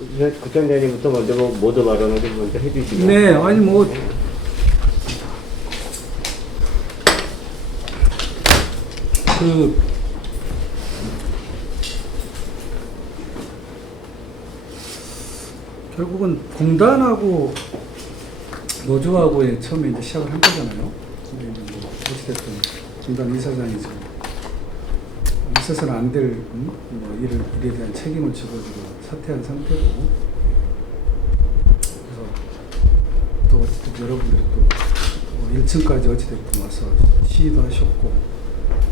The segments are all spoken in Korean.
구청장님부터 먼저 모두 발언을 먼저 해주시고. 네, 아니 뭐 결국은 공단하고 노조하고의 처음에 이제 시작을 한 거잖아요. 근데 이제 뭐 어찌됐든 공단 이사장이 지금 있어서는 안 될 뭐 일에 대한 책임을 지고지고 사퇴한 상태고, 그래서 또 어쨌든 여러분들이 또 1층까지 어찌됐든 와서 시위도 하셨고,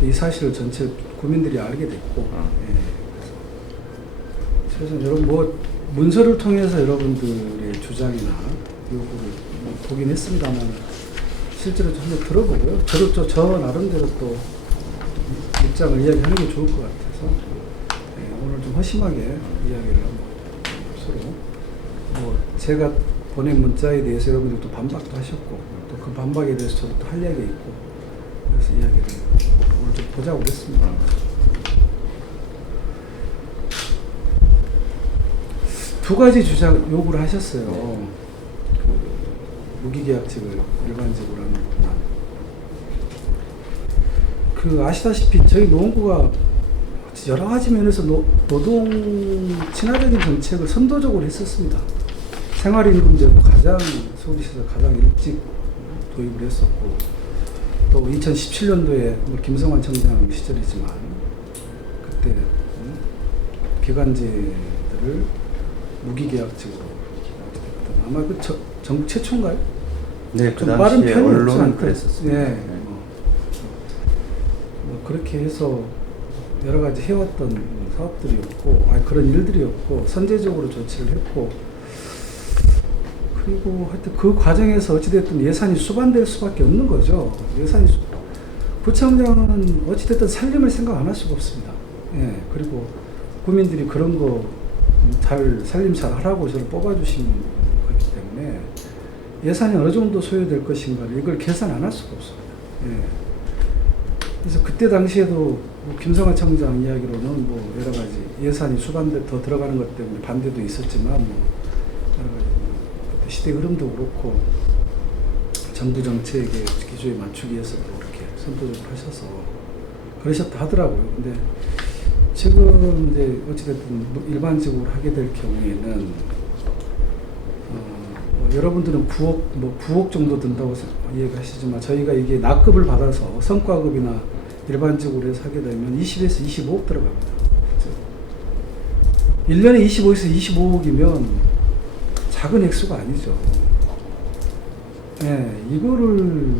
이 사실을 전체 국민들이 알게 됐고, 예, 그래서 여러분 뭐 문서를 통해서 여러분들의 주장이나 요구를 보긴 했습니다만 실제로 한번 들어보고요. 저도 저 나름대로 또 입장을 이야기하는 게 좋을 것 같아서 오늘 좀 허심하게 이야기를 한번 서로 뭐 제가 보낸 문자에 대해서 여러분들도 반박도 하셨고 또 그 반박에 대해서 저도 또 할 이야기가 있고 그래서 이야기를 오늘 좀 보자고 그랬습니다. 두 가지 주장 요구를 하셨어요. 그 무기계약직을 일반직으로 하는 부분. 아시다시피 저희 노원구가 여러 가지 면에서 노동 친화적인 정책을 선도적으로 했었습니다. 생활임금제도 서울시에서 가장 일찍 도입을 했었고, 또 2017년도에 김성환 청장 시절이지만 그때 기간제들을 무기계약직으로 아마 그 전국 최초인가요? 네, 그 빠른 당시에 언론은 그랬었습니다. 네. 뭐 그렇게 해서 여러 가지 해왔던 사업들이었고, 그런 일들이었고, 선제적으로 조치를 했고, 그리고 하여튼 그 과정에서 어찌됐든 예산이 수반될 수밖에 없는 거죠. 구청장은 어찌됐든 살림을 생각 안 할 수가 없습니다. 예, 그리고 국민들이 그런 거 살림 잘 하라고 저를 뽑아주신 거기 때문에 예산이 어느 정도 소요될 것인가를 이걸 계산 안 할 수가 없습니다. 예. 그래서 그때 당시에도 김성환 청장 이야기로는 뭐 여러 가지 예산이 더 들어가는 것 때문에 반대도 있었지만 뭐 여러 가지 그때 시대 흐름도 그렇고 정부 정책의 기조에 맞추기 위해서도 그렇게 선도적으로 하셔서 그러셨다 하더라고요. 근데 지금 이제 어찌됐든 일반적으로 하게 될 경우에는 여러분들은 9억 정도 든다고 이야기하시지만 저희가 이게 낙급을 받아서 성과급이나 일반적으로 해서 하게 되면 20에서 25억 들어갑니다. 그렇죠? 1년에 25에서 25억이면 작은 액수가 아니죠. 네, 이거를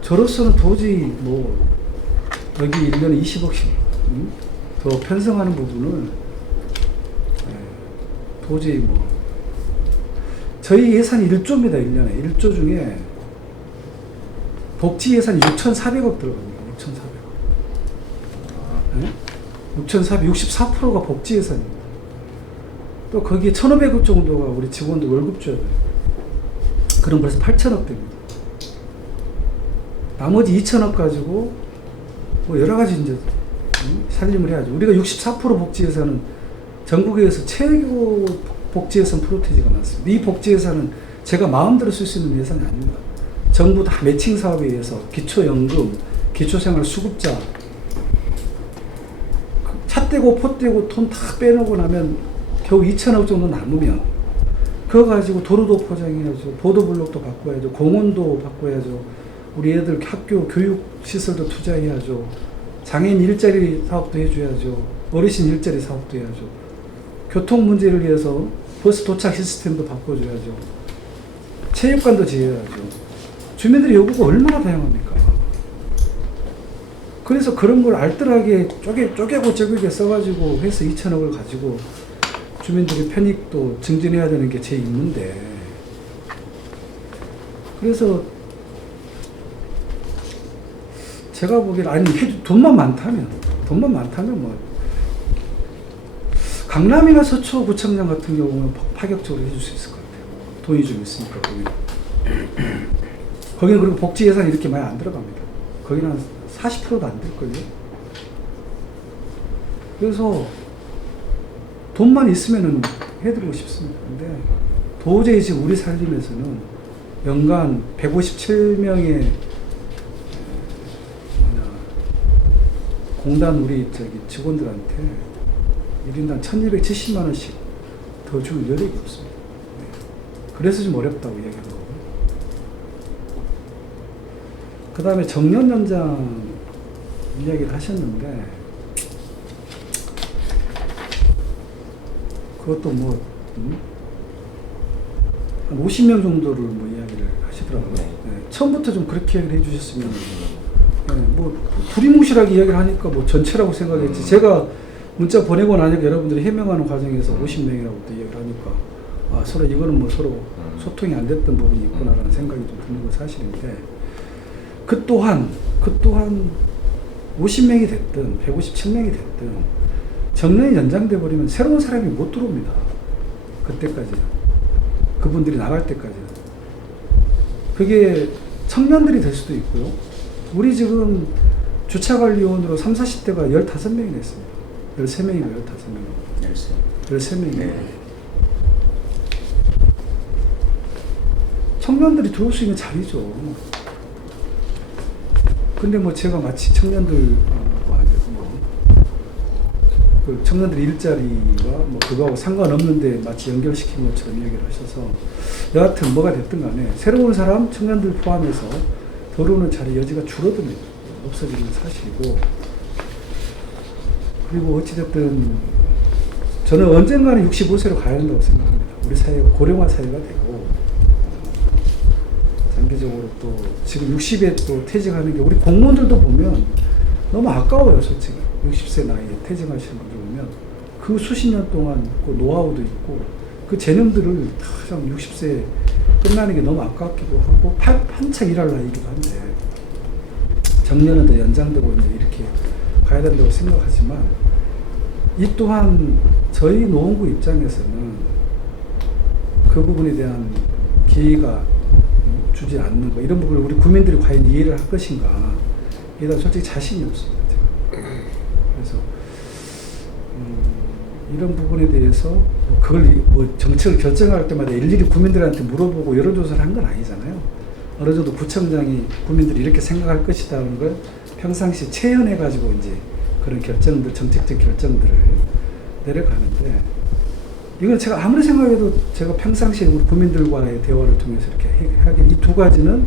저로서는 도저히 뭐 여기 1년에 20억씩 더 편성하는 부분을 도저히 뭐 저희 예산이 1조입니다. 1년에 1조 중에 복지 예산이 6,400억 들어갑니다. 6,400억. 네? 6,400, 64%가 복지 예산입니다. 또 거기에 1,500억 정도가 우리 직원들 월급 줘야 돼요. 그럼 벌써 8,000억 됩니다. 나머지 2,000억 가지고 뭐 여러 가지 이제 살림을 해야죠. 우리가 64% 복지 예산은 전국에서 최고 복지 예산 프로테이지가 많습니다. 이 복지 예산은 제가 마음대로 쓸 수 있는 예산이 아닙니다. 정부 다 매칭 사업에 의해서 기초연금, 기초생활수급자 차 떼고 포 떼고 돈 다 빼놓고 나면 겨우 2,000억 정도 남으면 그거 가지고 도로도 포장해야죠. 보도블록도 바꿔야죠. 공원도 바꿔야죠. 우리 애들 학교 교육시설도 투자해야죠. 장애인 일자리 사업도 해줘야죠. 어르신 일자리 사업도 해야죠. 교통 문제를 위해서 버스 도착 시스템도 바꿔줘야죠. 체육관도 지어야죠. 주민들의 요구가 얼마나 다양합니까? 그래서 그런 걸 알뜰하게 쪼개고 쪼개게 써가지고 해서 2,000억을 가지고 주민들의 편익도 증진해야 되는 게 제 임무인데, 그래서 제가 보기에는 돈만 많다면 뭐 강남이나 서초구청장 같은 경우는 파격적으로 해줄 수 있을 것 같아요. 돈이 좀 있으니까 거기는 그리고 복지 예산이 이렇게 많이 안 들어갑니다. 거기는 한 40%도 안 될걸요. 그래서 돈만 있으면은 해드리고 싶습니다. 근데 도저히 지금 우리 살림에서는 연간 157명의 공단 우리 직원들한테 1인당 1270만 원씩 더 줄 여력이 없습니다. 그래서 좀 어렵다고 이야기한 거고요. 그 다음에 정년 연장 이야기를 하셨는데, 그것도 뭐, 한 50명 정도를 뭐 이야기를 하시더라고요. 네. 처음부터 좀 그렇게 얘기를 해주셨으면, 뭐, 두리뭉실하게 이야기를 하니까 뭐 전체라고 생각했지. 제가 문자 보내고 나니까 여러분들이 해명하는 과정에서 50명이라고 또 얘기를 하니까, 아, 서로 이거는 뭐 서로 소통이 안 됐던 부분이 있구나라는 생각이 좀 드는 건 사실인데, 그 또한 50명이 됐든 157명이 됐든 정년이 연장돼 버리면 새로운 사람이 못 들어옵니다. 그때까지는. 그분들이 나갈 때까지는. 그게 청년들이 될 수도 있고요. 우리 지금 주차관리원으로 30, 40대가 15명이 됐습니다. 13명이고 15명. 13명이. 네. 청년들이 들어올 수 있는 자리죠. 근데 뭐 제가 마치 청년들, 그 청년들 일자리와 뭐 그거하고 상관없는데 마치 연결시킨 것처럼 얘기를 하셔서, 여하튼 뭐가 됐든 간에 새로운 사람, 청년들 포함해서 들어오는 자리 여지가 줄어듭니다. 없어지는 사실이고, 그리고 어찌됐든 저는 언젠가는 65세로 가야 한다고 생각합니다. 우리 사회가 고령화 사회가 되고, 장기적으로 또 지금 60에 또 퇴직하는 게, 우리 공무원들도 보면 너무 아까워요, 솔직히. 60세 나이에 퇴직하시는 분들 보면 그 수십 년 동안 그 노하우도 있고 그 재능들을 다 60세 끝나는 게 너무 아깝기도 하고, 한창 일할 나이기도 한데, 정년은 더 연장되고 이제 이렇게 가야 된다고 생각하지만, 이 또한 저희 노원구 입장에서는 그 부분에 대한 기회가 주지 않는 거, 이런 부분을 우리 국민들이 과연 이해를 할 것인가, 이에 대한 솔직히 자신이 없습니다. 제가. 그래서 이런 부분에 대해서 그걸 뭐 정책을 결정할 때마다 일일이 국민들한테 물어보고 여론조사를 한 건 아니잖아요. 어느 정도 구청장이 국민들이 이렇게 생각할 것이라는 걸 평상시 체현해가지고 이제 그런 결정들, 정책적 결정들을 내려가는데, 이건 제가 아무리 생각해도 제가 평상시에 우리 국민들과의 대화를 통해서 이렇게 하긴, 이 두 가지는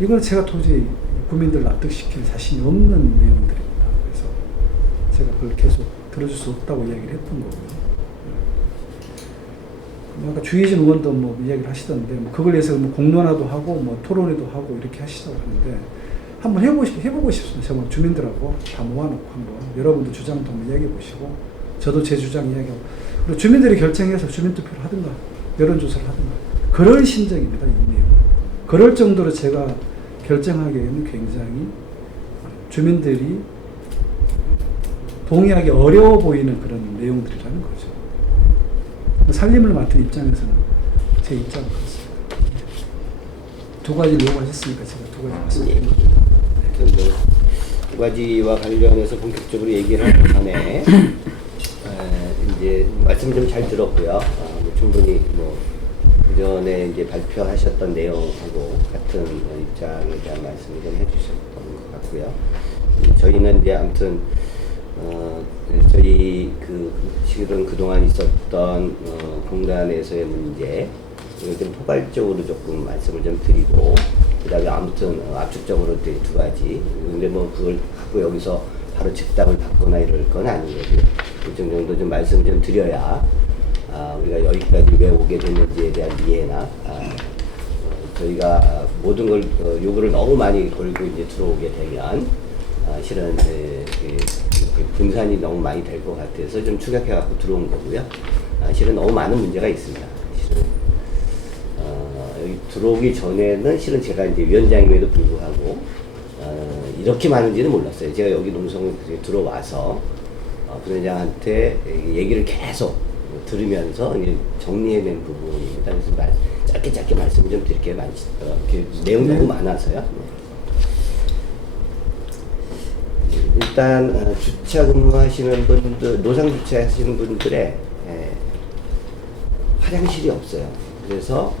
이건 제가 도저히 국민들을 납득시킬 자신이 없는 내용들입니다. 그래서 제가 그걸 계속 들어줄 수 없다고 이야기를 했던 거고요. 아까 주희진 의원도 뭐 이야기를 하시던데, 뭐 그걸 위해서 뭐 공론화도 하고 뭐 토론회도 하고 이렇게 하시자고 하는데, 한번 해보고 싶습니다. 정말 주민들하고 다 모아놓고 한번 여러분들 주장도 한번 이야기해 보시고, 저도 제 주장 이야기하고, 그리고 주민들이 결정해서 주민투표를 하든가 여론조사를 하든가, 그럴 심정입니다. 이 내용. 그럴 정도로 제가 결정하기에는 굉장히 주민들이 동의하기 어려워 보이는 그런 내용들이라는 거죠. 살림을 맡은 입장에서는 제 입장은 그렇습니다. 두 가지 요구하셨으니까 제가 두 가지 말씀드립니다. 두 가지와 관련해서 본격적으로 얘기를 하기 전에 이제 말씀 좀 잘 들었고요. 뭐 충분히 뭐 그전에 이제 발표하셨던 내용하고 같은 입장에 대한 말씀을 좀 해주셨던 것 같고요. 저희는 이제 아무튼 저희 실은 그동안 있었던 공단에서의 문제, 이걸 좀 포괄적으로 조금 말씀을 좀 드리고, 그다음에 아무튼 압축적으로 두 가지. 근데 뭐 그걸 갖고 여기서 바로 즉답을 받거나 이럴 건 아니거든요. 일정 정도 좀 말씀을 좀 드려야 우리가 여기까지 왜 오게 됐는지에 대한 이해나 저희가 모든 걸 요구를 너무 많이 걸고 이제 들어오게 되면 실은 분산이 너무 많이 될 것 같아서 좀 추격해 갖고 들어온 거고요. 실은 너무 많은 문제가 있습니다. 실은 여기 들어오기 전에는 실은 제가 이제 위원장임에도 불구하고 이렇게 많은지는 몰랐어요. 제가 여기 농성에 들어와서 부회장한테 얘기를 계속 들으면서 이제 정리해낸 부분입니다. 그래서 짧게 말씀을 좀 드릴게요. 내용이 너무 많아서요. 일단 주차 근무하시는 분들, 노상 주차하시는 분들의 화장실이 없어요. 그래서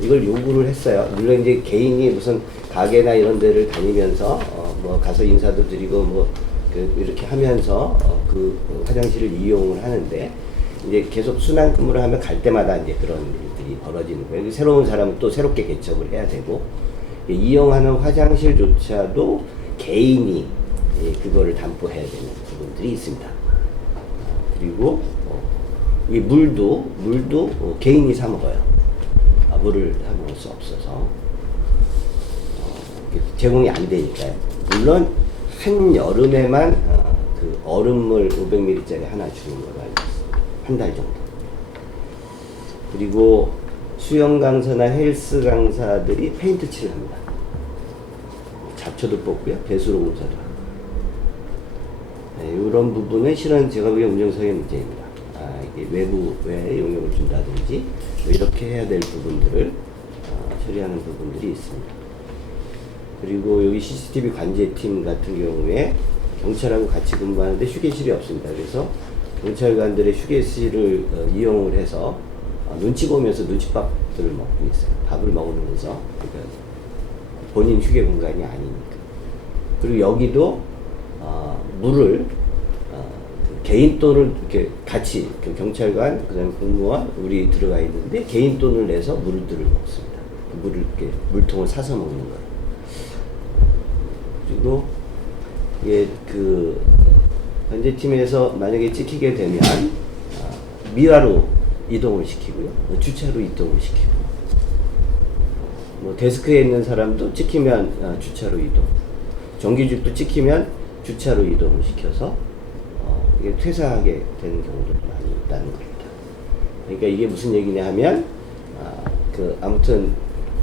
이걸 요구를 했어요. 물론 이제 개인이 무슨 가게나 이런 데를 다니면서 뭐 가서 인사도 드리고 뭐 이렇게 하면서 그 화장실을 이용을 하는데, 이제 계속 순환 근무를 하면 갈 때마다 이제 그런 일들이 벌어지는 거예요. 새로운 사람은 또 새롭게 개척을 해야 되고, 이용하는 화장실조차도 개인이 그거를 담보해야 되는 부분들이 있습니다. 그리고 이 물도 개인이 사 먹어요. 물을 사 먹을 수 없어서 제공이 안 되니까요. 물론 한 여름에만 그 얼음물 500ml짜리 하나 주는 걸로 알고 있어요. 한 달 정도. 그리고 수영 강사나 헬스 강사들이 페인트 칠을 합니다. 잡초도 뽑고요, 배수로 공사도 하고. 네, 이런 부분은 실은 제가 보기엔 운영상의 문제입니다. 이게 외부에 용역을 준다든지 뭐 이렇게 해야 될 부분들을 처리하는 부분들이 있습니다. 그리고 여기 CCTV 관제팀 같은 경우에 경찰하고 같이 근무하는데 휴게실이 없습니다. 그래서 경찰관들의 휴게실을 이용을 해서 눈치 보면서 눈칫밥들을 먹고 있어요. 밥을 먹으면서. 그러니까 본인 휴게 공간이 아니니까. 그리고 여기도 물을 개인 돈을 이렇게 같이 경찰관, 그다음에 공무원, 우리 들어가 있는데 개인 돈을 내서 물들을 먹습니다. 물을 이렇게 물통을 사서 먹는 거예요. 그리고 이게 그 관제팀에서 만약에 찍히게 되면 미화로 이동을 시키고요, 주차로 이동을 시키고, 뭐 데스크에 있는 사람도 찍히면 주차로 이동, 정규직도 찍히면 주차로 이동을 시켜서 이게 퇴사하게 되는 경우도 많이 있다는 겁니다. 그러니까 이게 무슨 얘기냐 하면 아무튼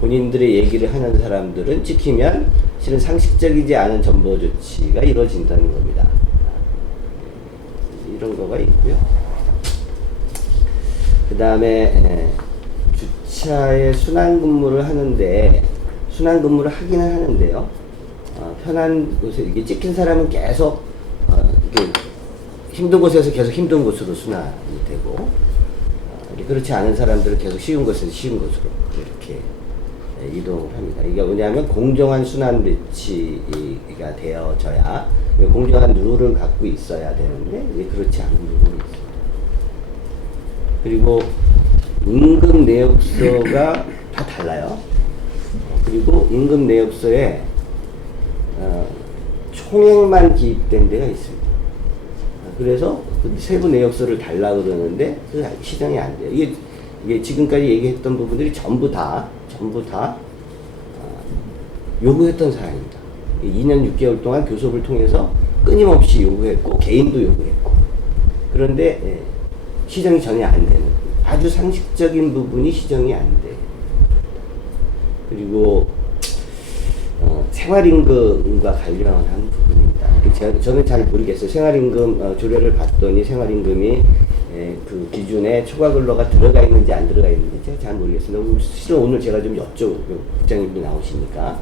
본인들의 얘기를 하는 사람들은 찍히면 실은 상식적이지 않은 전보 조치가 이루어진다는 겁니다. 이런 거가 있고요. 그 다음에 주차에 순환 근무를 하는데, 순환 근무를 하기는 하는데요, 편한 곳에 이게 찍힌 사람은 계속 이렇게 힘든 곳에서 계속 힘든 곳으로 순환이 되고, 그렇지 않은 사람들은 계속 쉬운 곳에서 쉬운 곳으로 이렇게 이동을 합니다. 이게 뭐냐면 공정한 순환 배치가 되어져야, 공정한 룰을 갖고 있어야 되는데 그렇지 않은 부분이 있습니다. 그리고 임금 내역서가 다 달라요. 그리고 임금 내역서에 총액만 기입된 데가 있습니다. 그래서 그 세부 내역서를 달라 그러는데 그 시정이 안 돼요. 이게 지금까지 얘기했던 부분들이 전부 다 요구했던 사항입니다. 2년 6개월 동안 교섭을 통해서 끊임없이 요구했고 개인도 요구했고, 그런데 시정이 전혀 안 되는, 아주 상식적인 부분이 시정이 안 돼요. 그리고 생활임금과 관련한 부분입니다. 저는 잘 모르겠어요. 생활임금 조례를 봤더니 생활임금이 그 기준에 초과근로가 들어가 있는지 안 들어가 있는지 제가 잘 모르겠습니다. 실은 오늘 제가 좀 여쭤보고, 국장님도 나오시니까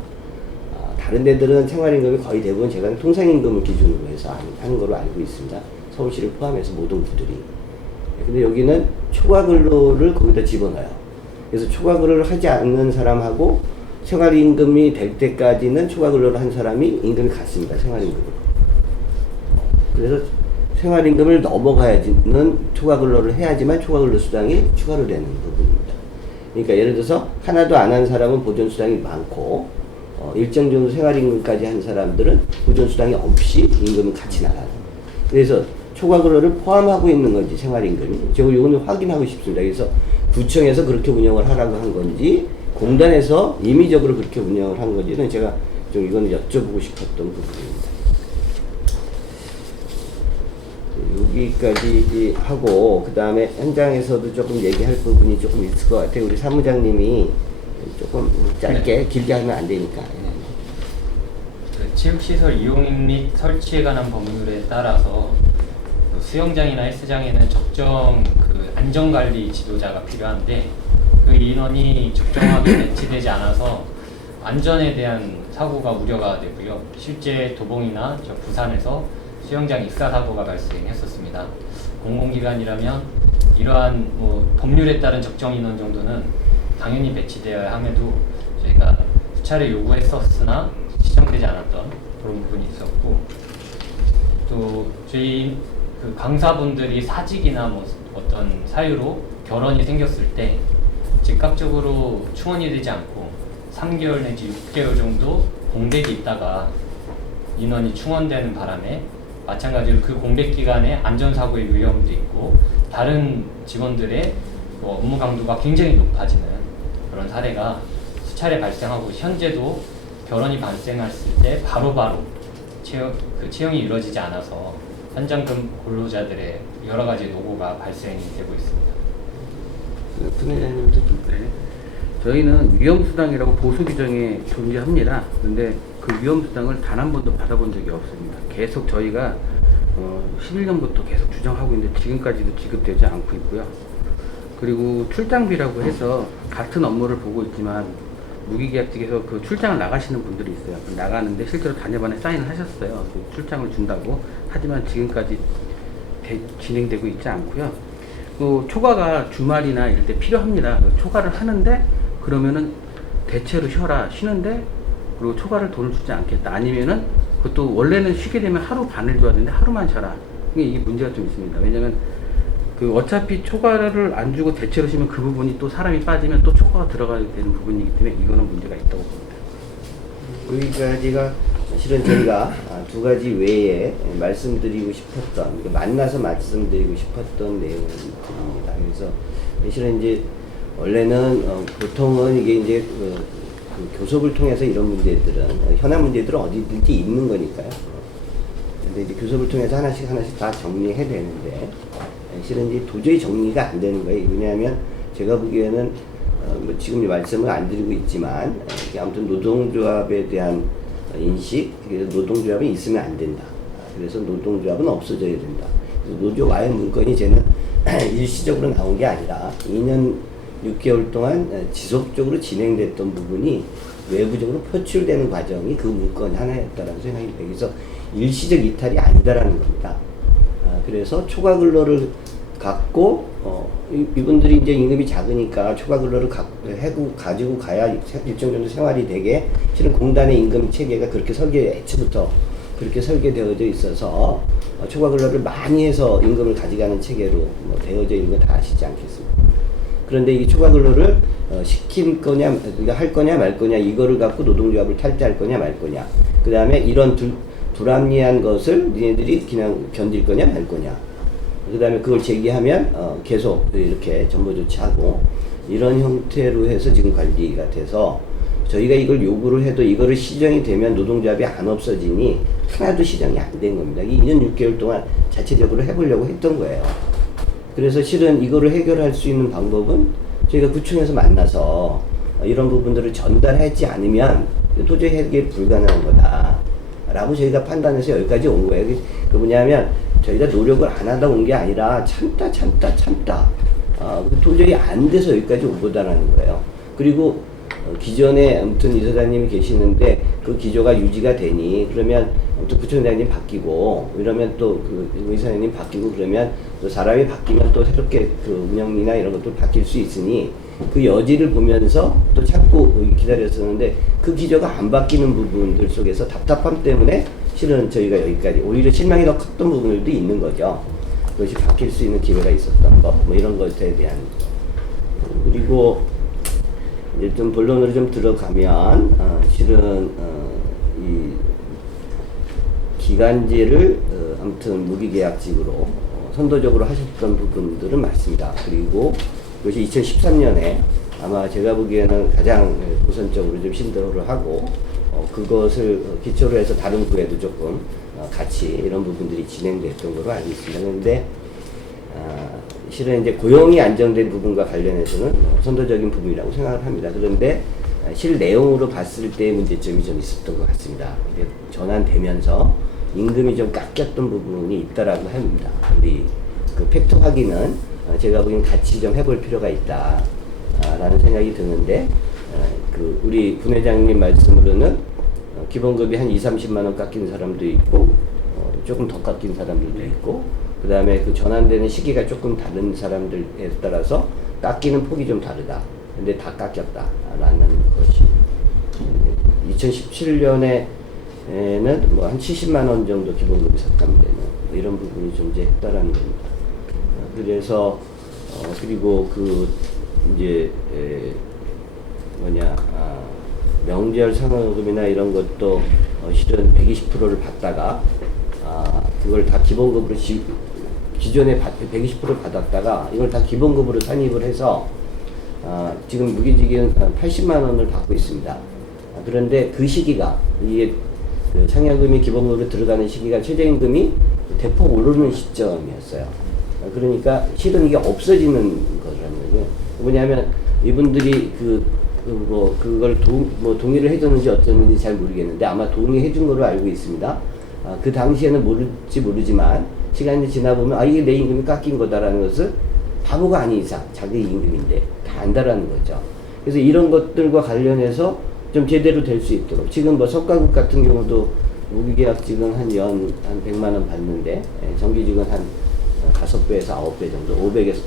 다른 데들은 생활임금이 거의 대부분 제가 통상임금을 기준으로 해서 하는 걸로 알고 있습니다. 서울시를 포함해서 모든 구들이. 근데 여기는 초과근로를 거기다 집어넣어요. 그래서 초과근로를 하지 않는 사람하고 생활임금이 될 때까지는 초과근로를 한 사람이 임금이 같습니다. 생활임금으로. 그래서 생활임금을 넘어가야지는 초과근로를 해야지만 초과근로 수당이 추가로 되는 부분입니다. 그러니까 예를 들어서 하나도 안 한 사람은 보존수당이 많고, 일정 정도 생활임금까지 한 사람들은 보존수당이 없이 임금은 같이 나가는. 그래서 초과근로를 포함하고 있는 건지 생활임금이, 제가 이거는 확인하고 싶습니다. 그래서 구청에서 그렇게 운영을 하라고 한 건지 공단에서 임의적으로 그렇게 운영을 한 건지는 제가 좀 이거는 여쭤보고 싶었던 부분입니다. 여기까지 하고, 그 다음에 현장에서도 조금 얘기할 부분이 조금 있을 것 같아요. 우리 사무장님이 조금 짧게, 길게 하면 안 되니까. 그 체육시설 이용 및 설치에 관한 법률에 따라서 그 수영장이나 헬스장에는 적정 그 안전관리 지도자가 필요한데, 그 인원이 적정하게 배치되지 않아서 안전에 대한 사고가 우려가 되고요. 실제 도봉이나 저 부산에서 수영장 익사 사고가 발생했었습니다. 공공기관이라면 이러한 뭐 법률에 따른 적정 인원 정도는 당연히 배치되어야 함에도 저희가 수차례 요구했었으나 시정되지 않았던 그런 부분이 있었고, 또 저희 그 강사분들이 사직이나 뭐 어떤 사유로 결혼이 생겼을 때 즉각적으로 충원이 되지 않고 3개월 내지 6개월 정도 공백이 있다가 인원이 충원되는 바람에 마찬가지로 그 공백 기간에 안전사고의 위험도 있고 다른 직원들의 뭐 업무 강도가 굉장히 높아지는 그런 사례가 수차례 발생하고, 현재도 결혼이 발생했을 때 바로바로 채용이 이루어지지 않아서 현장금 근로자들의 여러 가지 노고가 발생이 되고 있습니다. 부회장님도 좀 네. 저희는 위험수당이라고 보수 규정에 존재합니다. 근데 그 위험수당을 단 한 번도 받아본 적이 없습니다. 계속 저희가 11년부터 계속 주장하고 있는데 지금까지도 지급되지 않고 있고요. 그리고 출장비라고 해서 같은 업무를 보고 있지만 무기계약직에서 그 출장을 나가시는 분들이 있어요. 나가는데 실제로 단협안에 사인을 하셨어요. 그 출장을 준다고. 하지만 지금까지 진행되고 있지 않고요. 또 초과가 주말이나 이럴 때 필요합니다. 초과를 하는데 그러면은 대체로 쉬는데 그리고 초과를 돈을 주지 않겠다. 아니면은 그것도 원래는 쉬게 되면 하루 반을 줘야 되는데 하루만 쉬라. 이게 문제가 좀 있습니다. 왜냐면 그 어차피 초과를 안 주고 대체로 쉬면 그 부분이 또 사람이 빠지면 또 초과가 들어가야 되는 부분이기 때문에 이거는 문제가 있다고 봅니다. 여기까지가 실은 저희가 두 가지 외에 말씀드리고 싶었던, 만나서 말씀드리고 싶었던 내용들입니다. 그래서 실은 이제 원래는 보통은 이게 이제 그 교섭을 통해서 이런 문제들은 현안 문제들은 어디든지 있는 거니까요. 근데 이제 교섭을 통해서 하나씩 다 정리해야 되는데 실은 이제 도저히 정리가 안 되는 거예요. 왜냐하면 제가 보기에는 뭐 지금 말씀을 안 드리고 있지만 아무튼 노동조합에 대한 인식, 그래서 노동조합이 있으면 안 된다. 그래서 노동조합은 없어져야 된다. 그래서 노조와의 문건이 저는 일시적으로 나온 게 아니라 2년 6개월 동안 지속적으로 진행됐던 부분이 외부적으로 표출되는 과정이 그 문건 하나였다라는 생각이 들어요. 그래서 일시적 이탈이 아니다라는 겁니다. 그래서 초과 근로를 갖고 이분들이 이제 임금이 작으니까 초과 근로를 가지고 가야 일정 정도 생활이 되게, 실은 공단의 임금 체계가 그렇게 애초부터 그렇게 설계되어져 있어서 초과 근로를 많이 해서 임금을 가져가는 체계로 되어져 있는 거 다 아시지 않겠습니까? 그런데 이 초과 근로를 시킬 거냐, 그러니까 할 거냐 말 거냐, 이거를 갖고 노동조합을 탈퇴할 거냐 말 거냐, 그 다음에 이런 불합리한 것을 니네들이 그냥 견딜 거냐 말 거냐, 그 다음에 그걸 제기하면 계속 이렇게 전보 조치하고, 이런 형태로 해서 지금 관리가 돼서 저희가 이걸 요구를 해도 이거를 시정이 되면 노동조합이 안 없어지니 하나도 시정이 안 된 겁니다. 2년 6개월 동안 자체적으로 해보려고 했던 거예요. 그래서 실은 이거를 해결할 수 있는 방법은 저희가 구청에서 만나서 이런 부분들을 전달하지 않으면 도저히 해결이 불가능한 거다 라고 저희가 판단해서 여기까지 온 거예요. 그 뭐냐면 저희가 노력을 안 하다 온 게 아니라 참다 도저히 안 돼서 여기까지 온 거다라는 거예요. 그리고 기존에 아무튼 이사장님이 계시는데 그 기조가 유지가 되니, 그러면 아무튼 구청장님 바뀌고 이러면 또 그 이사장님 바뀌고 그러면 또 사람이 바뀌면 또 새롭게 그 운영이나 이런 것도 바뀔 수 있으니 그 여지를 보면서 또 참고 기다렸었는데 그 기조가 안 바뀌는 부분들 속에서 답답함 때문에 실은 저희가 여기까지 오히려 실망이 더 컸던 부분들도 있는 거죠. 그것이 바뀔 수 있는 기회가 있었던 거, 뭐 이런 것에 대한. 그리고 이제 좀 본론으로 좀 들어가면 실은 이 기간제를 아무튼 무기계약직으로 선도적으로 하셨던 부분들은 맞습니다. 그리고 그것이 2013년에 아마 제가 보기에는 가장 우선적으로 좀 신도를 하고 그것을 기초로 해서 다른 구에도 조금 같이 이런 부분들이 진행됐던 걸로 알고 있습니다. 그런데 실은 이제 고용이 안정된 부분과 관련해서는 선도적인 부분이라고 생각을 합니다. 그런데 실 내용으로 봤을 때 문제점이 좀 있었던 것 같습니다. 이게 전환되면서 임금이 좀 깎였던 부분이 있다라고 합니다. 우리 그 팩트 확인은 제가 보기엔 같이 좀 해볼 필요가 있다라는 생각이 드는데, 그 우리 분회장님 말씀으로는 기본급이 한 20-30만 원 깎인 사람도 있고 조금 더 깎인 사람들도 있고 그 다음에 그 전환되는 시기가 조금 다른 사람들에 따라서 깎이는 폭이 좀 다르다. 근데 다 깎였다라는 것이 2017년에는 뭐 한 70만 원 정도 기본급이 삭감되는 이런 부분이 존재했다라는 겁니다. 그래서 그리고 그 이제 명절 상여금이나 이런 것도 실은 120%를 받다가 그걸 다 기본급으로 기존에 120%를 받았다가 이걸 다 기본급으로 산입을 해서 지금 무기징역 80만 원을 받고 있습니다. 그런데 그 시기가 이게 그 상여금이 기본급으로 들어가는 시기가 최저임금이 대폭 오르는 시점이었어요. 그러니까 실은 이게 없어지는 거라는 뭐냐면 이분들이 그걸 동의를 해줬는지 어쩌는지 잘 모르겠는데 아마 동의해 준 걸로 알고 있습니다. 그 당시에는 모르지만 시간이 지나 보면 이게 내 임금이 깎인 거다라는 것을 바보가 아닌 이상 자기 임금인데 다 안다라는 거죠. 그래서 이런 것들과 관련해서 좀 제대로 될 수 있도록 지금 뭐 성과급 같은 경우도 무기계약직은 한 100만 원 받는데 정규직은 한 5배에서 9배 정도 500에서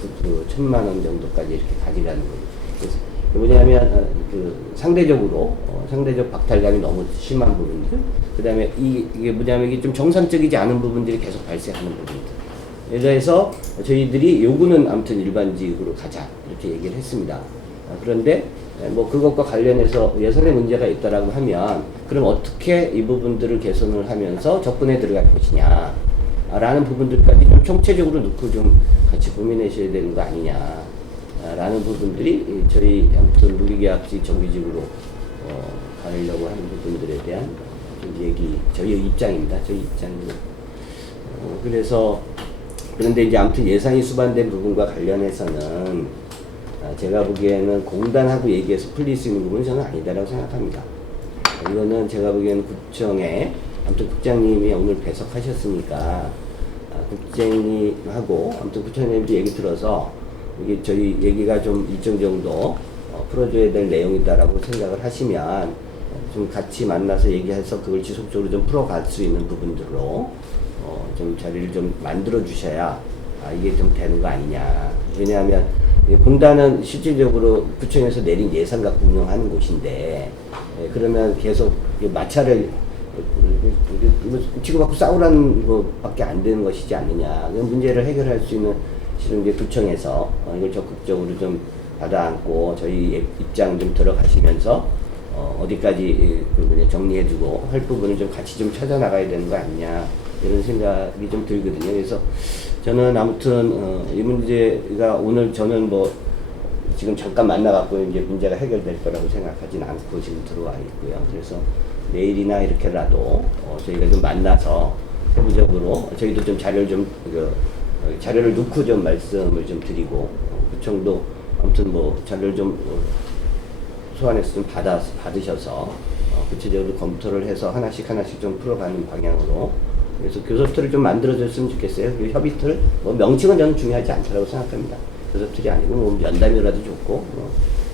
1000만 원 정도까지 이렇게 가져가는 거예요. 그래서 뭐냐면 상대적 박탈감이 너무 심한 부분들 그 다음에 이게 뭐냐면 이게 좀 정상적이지 않은 부분들이 계속 발생하는 부분들 그래서 저희들이 요구는 아무튼 일반직으로 가자 이렇게 얘기를 했습니다. 그런데 뭐 그것과 관련해서 예산에 문제가 있다라고 하면 그럼 어떻게 이 부분들을 개선을 하면서 접근해 들어갈 것이냐 라는 부분들까지 좀 총체적으로 놓고 좀 같이 고민하셔야 되는 거 아니냐 라는 부분들이 저희 아무튼 무기계약직 정규직으로 가려고 하는 부분들에 대한 좀 저희 입장입니다. 저희 입장입니다. 그런데 이제 아무튼 예산이 수반된 부분과 관련해서는 제가 보기에는 공단하고 얘기해서 풀릴 수 있는 부분은 저는 아니다라고 생각합니다. 이거는 제가 보기에는 구청에 아무튼 국장님이 오늘 배석하셨으니까 국장님하고 아무튼 구청장님도 얘기 들어서 이게 저희 얘기가 좀 일정 정도 풀어줘야 될 내용이다라고 생각을 하시면 좀 같이 만나서 얘기해서 그걸 지속적으로 좀 풀어갈 수 있는 부분들로 좀 자리를 좀 만들어 주셔야 이게 좀 되는 거 아니냐. 왜냐하면 공단은 실질적으로 구청에서 내린 예산 갖고 운영하는 곳인데 그러면 계속 마찰을 치고받고 싸우라는 것밖에 안 되는 것이지 않느냐. 문제를 해결할 수 있는 실은 이제 구청에서 이걸 적극적으로 좀 받아안고 저희 입장 좀 들어가시면서 어디까지 정리해주고 할 부분을 좀 같이 좀 찾아나가야 되는 거 아니냐 이런 생각이 좀 들거든요. 그래서 저는 아무튼 이 문제가 오늘 저는 뭐 지금 잠깐 만나갖고 이제 문제가 해결될 거라고 생각하진 않고 지금 들어와 있고요. 그래서 내일이나 이렇게라도 저희가 좀 만나서 세부적으로 저희도 좀 자료를 놓고 좀 말씀을 좀 드리고 구청도 아무튼 뭐 자료를 좀 소환해서 좀 받으셔서 구체적으로 검토를 해서 하나씩 좀 풀어가는 방향으로 그래서 교섭틀을 좀 만들어줬으면 좋겠어요. 그 협의틀 뭐 명칭은 저는 중요하지 않다고 생각합니다. 교섭틀이 아니고 뭐 연담이라도 좋고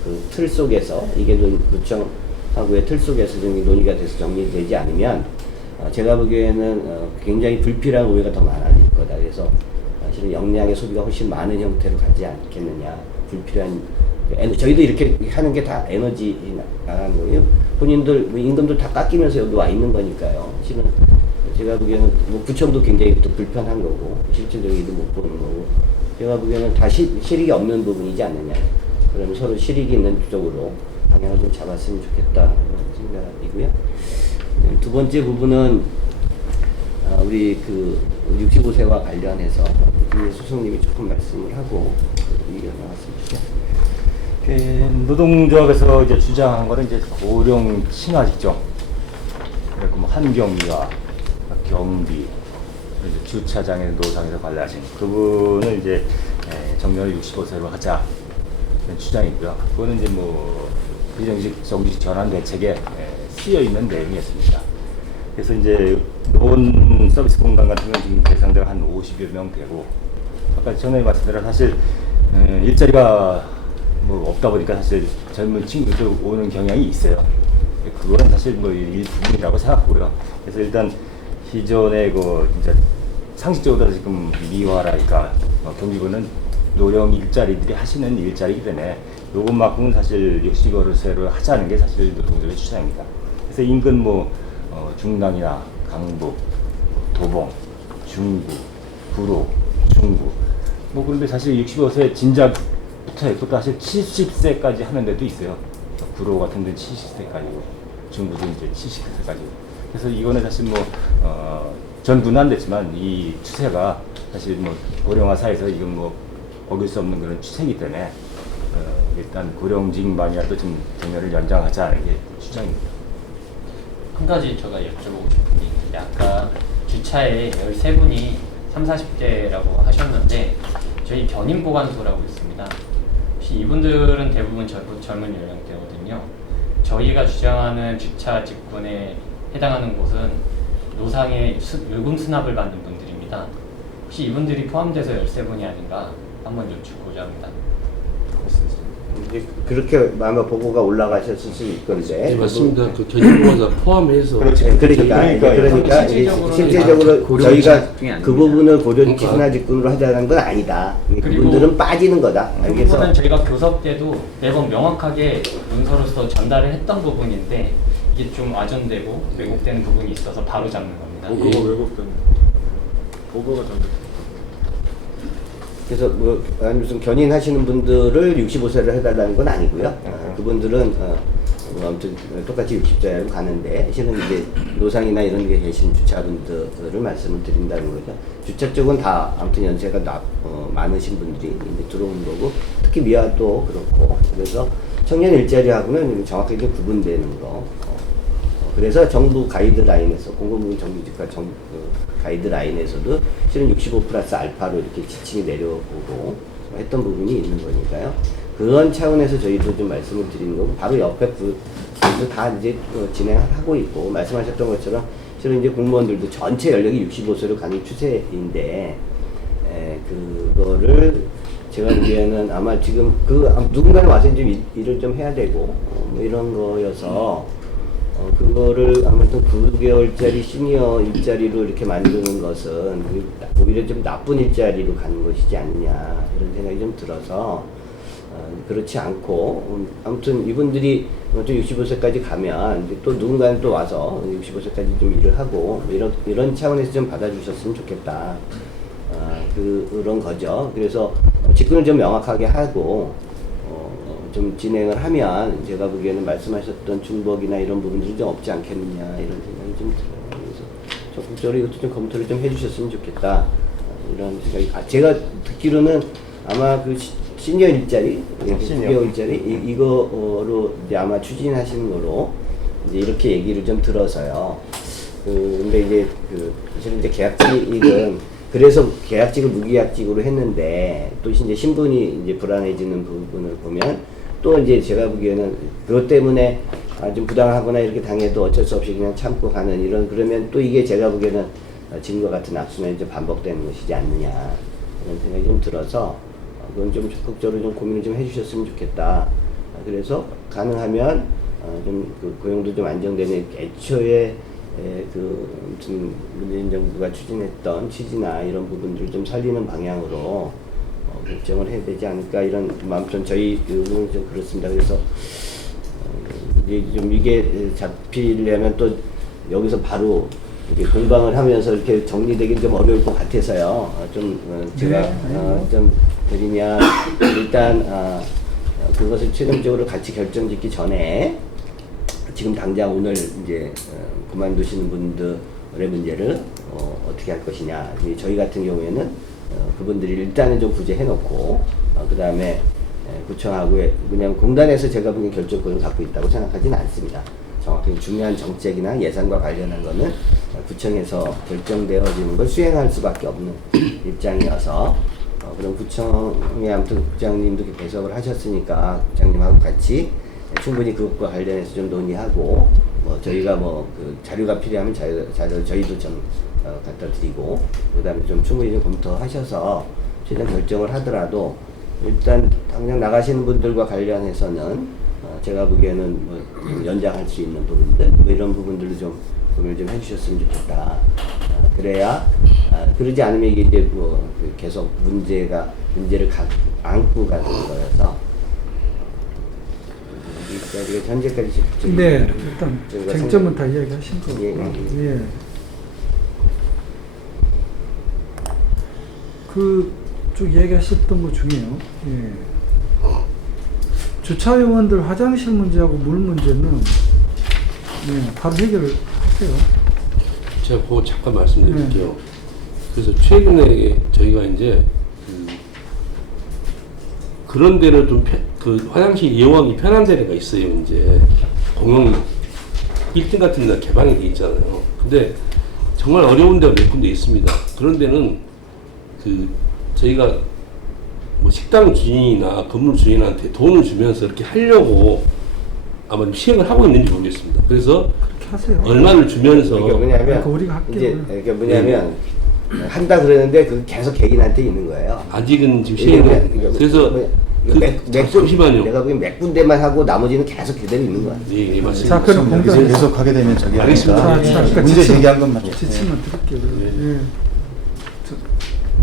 그 틀 속에서 이게 구청하고의 틀 속에서 좀 논의가 돼서 정리되지 않으면 제가 보기에는 굉장히 불필요한 오해가 더 많아질 거다. 그래서 사실은 역량의 소비가 훨씬 많은 형태로 가지 않겠느냐. 불필요한 저희도 이렇게 하는 게 다 에너지 나가는 거예요. 본인들 임금도 다 깎이면서 여기 와 있는 거니까요. 실은 제가 보기에는 뭐 구청도 굉장히 또 불편한 거고 실질적으로 이도 못 보는 거고 제가 보기에는 다 실익이 없는 부분이지 않느냐. 그러면 서로 실익이 있는 쪽으로 방향을 좀 잡았으면 좋겠다 생각이고요. 두 번째 부분은 우리 그 65세와 관련해서 수석님이 조금 말씀을 하고 의견 나왔으면 좋겠습니다. 노동조합에서 이제 주장한 거는 이제 고령 친화 직종, 그리고 뭐 환경미화, 경비, 이제 주차장의 노상에서 관리하신 그분은 이제 정년을 65세로 하자 이런 주장이고요. 그거는 이제 뭐 비정규직 정규직 전환 대책에 쓰여 있는 내용이었습니다. 그래서 이제 노원 서비스 공간 같은 경우는 지금 대상자가 한 50여 명 되고 아까 전에 말씀드린 사실 일자리가 뭐 없다 보니까 사실 젊은 친구들 오는 경향이 있어요. 그거는 사실 뭐 일부분이라고 생각하고요. 그래서 일단 기존의 그 진짜 상식적으로 지금 미화라니까 경비부는 노령 일자리들이 하시는 일자리이기 때문에 요것만큼은 사실 60월세로 하자는 게 사실 노동조합의 주장입니다. 그래서 인근 뭐 중랑이나 강북, 도봉, 중구, 구로, 중구 뭐 그런데 사실 65세 진작부터 했고 또 사실 70세까지 하는 데도 있어요. 구로 같은 데는 70세까지고 중구도 이제 70세까지. 그래서 이거는 사실 뭐 전부는 안 됐지만 이 추세가 사실 뭐 고령화 사회에서 이건 뭐 어길 수 없는 그런 추세이기 때문에 일단 고령직만이라도 좀 대면을 연장하자는 게 주장입니다. 한 가지 제가 여쭤보고 싶은 게 있는데 아까 주차에 13분이 30, 40대라고 하셨는데 저희 견인보관소라고 있습니다. 혹시 이분들은 대부분 젊은 연령대거든요. 저희가 주장하는 주차 직군에 해당하는 곳은 노상의 요금 수납을 받는 분들입니다. 혹시 이분들이 포함돼서 13분이 아닌가 한번 여쭙고자 합니다. 이제 그렇게 아마 보고가 올라가셨을 수 있건데. 네, 맞습니다. 그 견인보관사 포함해서. 그러니까 실제적으로 고령 저희가 직군이 아닙니다. 그 부분을 고령 직군화 직군으로 하자는 건 아니다. 그분들은 빠지는 거다. 그 그래서 부분은 저희가 교섭 때도 매번 명확하게 문서로서 전달을 했던 부분인데 이게 좀 와전되고 왜곡되는 부분이 있어서 바로 잡는 겁니다. 보고가 왜곡된 보고가 잘못된. 그래서 뭐 무슨 견인하시는 분들을 65세를 해달라는 건 아니고요. 그분들은 아무튼 똑같이 60세로 가는데 실은 이제 노상이나 이런 데 계신 주차분들을 말씀을 드린다는 거죠. 주차 쪽은 다 아무튼 연세가 많으신 분들이 이제 들어오는 거고 특히 미아도 그렇고 그래서 청년 일자리하고는 정확하게 좀 구분되는 거. 그래서 정부 가이드라인에서 공공부문 정규직화 가이드라인에서도 실은 65 플러스 알파로 이렇게 지침이 내려오고 했던 부분이 있는 거니까요. 그런 차원에서 저희도 좀 말씀을 드리는 거고 바로 옆에 부도 다 이제 진행하고 있고 말씀하셨던 것처럼 실은 이제 공무원들도 전체 연령이 65세로 가는 추세인데 그거를 제가 보기에는 아마 지금 누군가는 와서 이제 일을 좀 해야 되고 뭐 이런 거여서 그거를 아무튼 9개월짜리 시니어 일자리로 이렇게 만드는 것은 오히려 좀 나쁜 일자리로 가는 것이지 않느냐 이런 생각이 좀 들어서 그렇지 않고 아무튼 이분들이 좀 65세까지 가면 이제 또 누군가는 또 와서 65세까지 좀 일을 하고 뭐 이런 차원에서 좀 받아주셨으면 좋겠다 그런 거죠. 그래서 직군을 좀 명확하게 하고 좀 진행을 하면 제가 보기에는 말씀하셨던 중복이나 이런 부분들이 좀 없지 않겠느냐 이런 생각이 좀 들어요. 그래서 적극적으로 이것도 좀 검토를 좀 해주셨으면 좋겠다 이런 생각이. 제가 듣기로는 아마 그 시니어 일자리, 9개월 일자리 이거로 이제 아마 추진하시는 거로 이제 이렇게 얘기를 좀 들어서요. 근데 이제 사실 이제 계약직은 그래서 계약직을 무계약직으로 했는데 또 이제 신분이 이제 불안해지는 부분을 보면 또 이제 제가 보기에는 그것 때문에 좀 부당하거나 이렇게 당해도 어쩔 수 없이 그냥 참고 가는 이런 그러면 또 이게 제가 보기에는 지금과 같은 악순환이 좀 반복되는 것이지 않느냐 이런 생각이 좀 들어서 그건 좀 적극적으로 좀 고민을 좀 해주셨으면 좋겠다. 그래서 가능하면 좀 그 고용도 좀 안정되는 애초에 아무튼 문재인 정부가 추진했던 취지나 이런 부분들을 좀 살리는 방향으로 결정을 해야 되지 않을까 이런 아무튼 저희 의견은 좀 그렇습니다. 그래서 이제 좀 이게 잡히려면 또 여기서 바로 이렇게 공방을 하면서 이렇게 정리되긴 좀 어려울 것 같아서요. 좀 제가 좀 드리면 일단 그것을 최종적으로 같이 결정짓기 전에 지금 당장 오늘 이제 그만두시는 분들의 문제를 어떻게 할 것이냐. 저희 같은 경우에는 그분들이 일단은 좀 구제해놓고 그 다음에 구청하고 그냥 공단에서 제가 보기엔 결정권을 갖고 있다고 생각하지는 않습니다. 정확히 중요한 정책이나 예산과 관련한 거는 구청에서 결정되어지는 걸 수행할 수밖에 없는 입장이어서 그럼 구청에 아무튼 국장님도 배석을 하셨으니까 국장님하고 같이 충분히 그것과 관련해서 좀 논의하고 저희가 그 자료가 필요하면 자료 저희도 좀 갖다 드리고 그다음에 좀 충분히 좀 검토하셔서 최종 결정을 하더라도 일단 당장 나가시는 분들과 관련해서는 제가 보기에는 뭐 연장할 수 있는 부분들 뭐 이런 부분들도 좀 고민을 좀 해주셨으면 좋겠다. 그래야 그러지 않으면 이게 이제 뭐 계속 문제를 안고 가는 거여서 우리가 현재까지 지금 네, 일단 저희가 쟁점은 다 이야기하신 거고. 예. 예. 그 쭉 이야기하셨던 것 중에요. 예. 주차요원들 화장실 문제하고 물 문제는 바로 해결을 하세요. 제가 그거 잠깐 말씀드릴게요. 그래서 최근에 저희가 이제 그런 데를 좀 그 화장실 이용하기 편한 데가 있어요. 이제 공용 1등 같은 데 개방이 돼 있잖아요. 근데 정말 어려운 데가 몇 군데 있습니다. 그런 데는 그 저희가 뭐 식당 주인이나 건물 주인한테 돈을 주면서 이렇게 하려고 아마 좀 시행을 하고 있는지 모르겠습니다. 그래서 그렇게 하세요. 얼마를 주면서 그러니까 뭐냐면 그러니까 우리가 할게요. 이제 그러니까 뭐냐면 한다 그러는데 그 계속 개인한테 있는 거예요. 아직은 지금 시행을 그래서 잠시만요. 내가 보기엔 몇 군데만 하고 나머지는 계속 그대로 있는 거야. 예, 맞습니다. 자, 그럼 여기서 공단 계속 하게 되면 저기 알겠습니다. 하니까 자, 그러니까 문제 제기한 건 맞죠. 지침만 드릴게요. 예.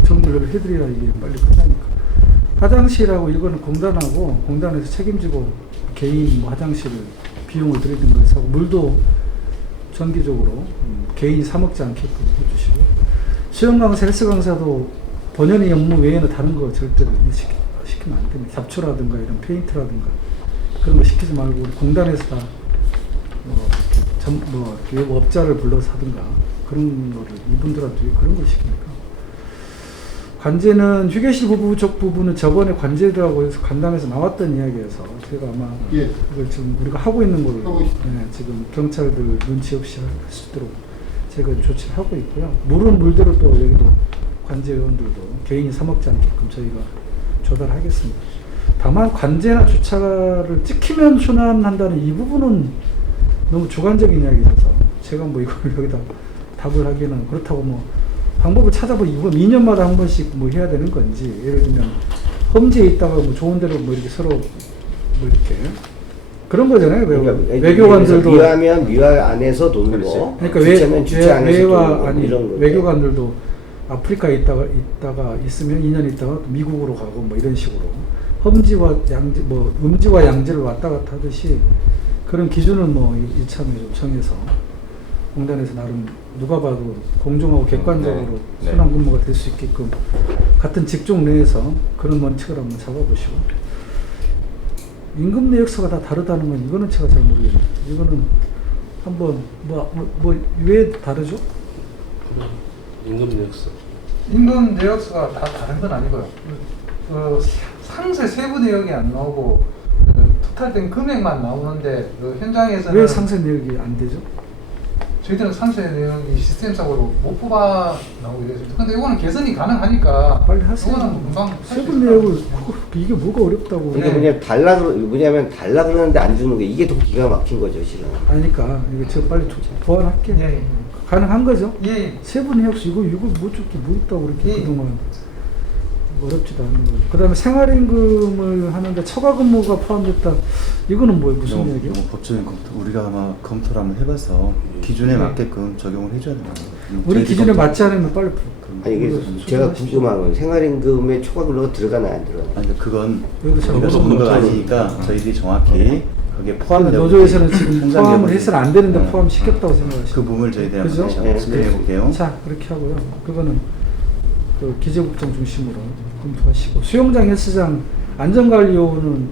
정리를 해드려야 이게 빨리 끝나니까. 화장실하고 이거는 공단하고 공단에서 책임지고 개인 뭐 화장실 비용을 들이는 거에서 하고 물도 정기적으로 개인이 사 먹지 않게끔 해주시고 수영 강사, 헬스 강사도 본연의 업무 외에는 다른 거 절대 시키면 안 됩니다. 잡초라든가 이런 페인트라든가 그런 거 시키지 말고 우리 공단에서 다 외부 업자를 불러서 하든가 그런 거를 이분들한테 왜 그런 걸 시킵니까? 관제는 휴게실 부부적 부분은 저번에 관제들하고 해서 간담회에서 나왔던 이야기여서 제가 아마 그걸 지금 우리가 하고 있는 걸로 지금 경찰들 눈치 없이 할 수 있도록 제가 조치를 하고 있고요. 물은 물대로 또 여기도 관제위원들도 개인이 사 먹지 않게끔 저희가 조달하겠습니다. 다만 관제나 주차를 찍히면 순환한다는 이 부분은 너무 주관적인 이야기라서 제가 뭐 이걸 여기다 답을 하기는 그렇다고 뭐 방법을 찾아보고 이건 2년마다 한 번씩 뭐 해야 되는 건지 예를 들면 험지에 있다가 뭐 좋은 데로 뭐 이렇게 서로 뭐 이렇게 그런 거잖아요. 그러니까 외교관들도 미화면 미화 안에서 놀고 그러니까 주차면 주차 안에서 놀고 아니 이런 거 외교관들도 아프리카에 있다가 있으면 2년 있다가 미국으로 가고 뭐 이런 식으로 험지와 양지 뭐 음지와 양지를 왔다 갔다 하듯이 그런 기준을 뭐 이참에 좀 정해서 공단에서 나름 누가 봐도 공정하고 객관적으로 네. 순환 근무가 될 수 있게끔 같은 직종 내에서 그런 원칙을 한번 잡아보시고 임금 내역서가 다 다르다는 건 이거는 제가 잘 모르겠네요. 이거는 한번 왜 다르죠? 임금 내역서. 임금 내역서가 다 다른 건 아니고요. 그 상세 세부 내역이 안 나오고 토탈된 금액만 나오는데 그 현장에서는 왜 상세 내역이 안 되죠? 저희들은 상세 내역이 시스템적으로 못 뽑아 나오게 되죠. 근데 이거는 개선이 가능하니까 빨리 하세요. 이거는 금방 세부 내역을 이게 뭐가 어렵다고? 그러니까 뭐냐면 달라 그러는데 안 주는 게 이게 더 기가 막힌 거죠, 실은. 아니까 이거 제가 빨리 보완할게. 예. 가능한 거죠? 예. 세부 내역서 이거 뭐 줄게 뭐 있다고 이렇게 그동안 어렵지도 않은 거죠. 그다음에 생활임금을 하는데 처가 근무가 포함됐다. 이거는 뭐 무슨 얘기예요? 법적인 검토 우리가 아마 검토를 한번 해봐서 기준에 맞게끔 적용을 해줘야 되는 거예요. 우리 기준에 맞지 않으면 빨리 아니 이게 제가 궁금한 건 생활임금에 초과 근로가 들어가나 안 들어가나? 아니 그건 여기도 잘 우리가 전문가가 모르는 아니니까 저희들이 정확히 거기에 포함 노조에서는 지금 포함을 해서는 안 되는데 포함시켰다고 생각하시죠. 그 부분을 저희들이 그죠? 한번 다시 네. 해볼게요 자 그렇게 하고요. 그거는 그 기재국장 중심으로 검토하시고 수영장 헬스장 안전관리요원은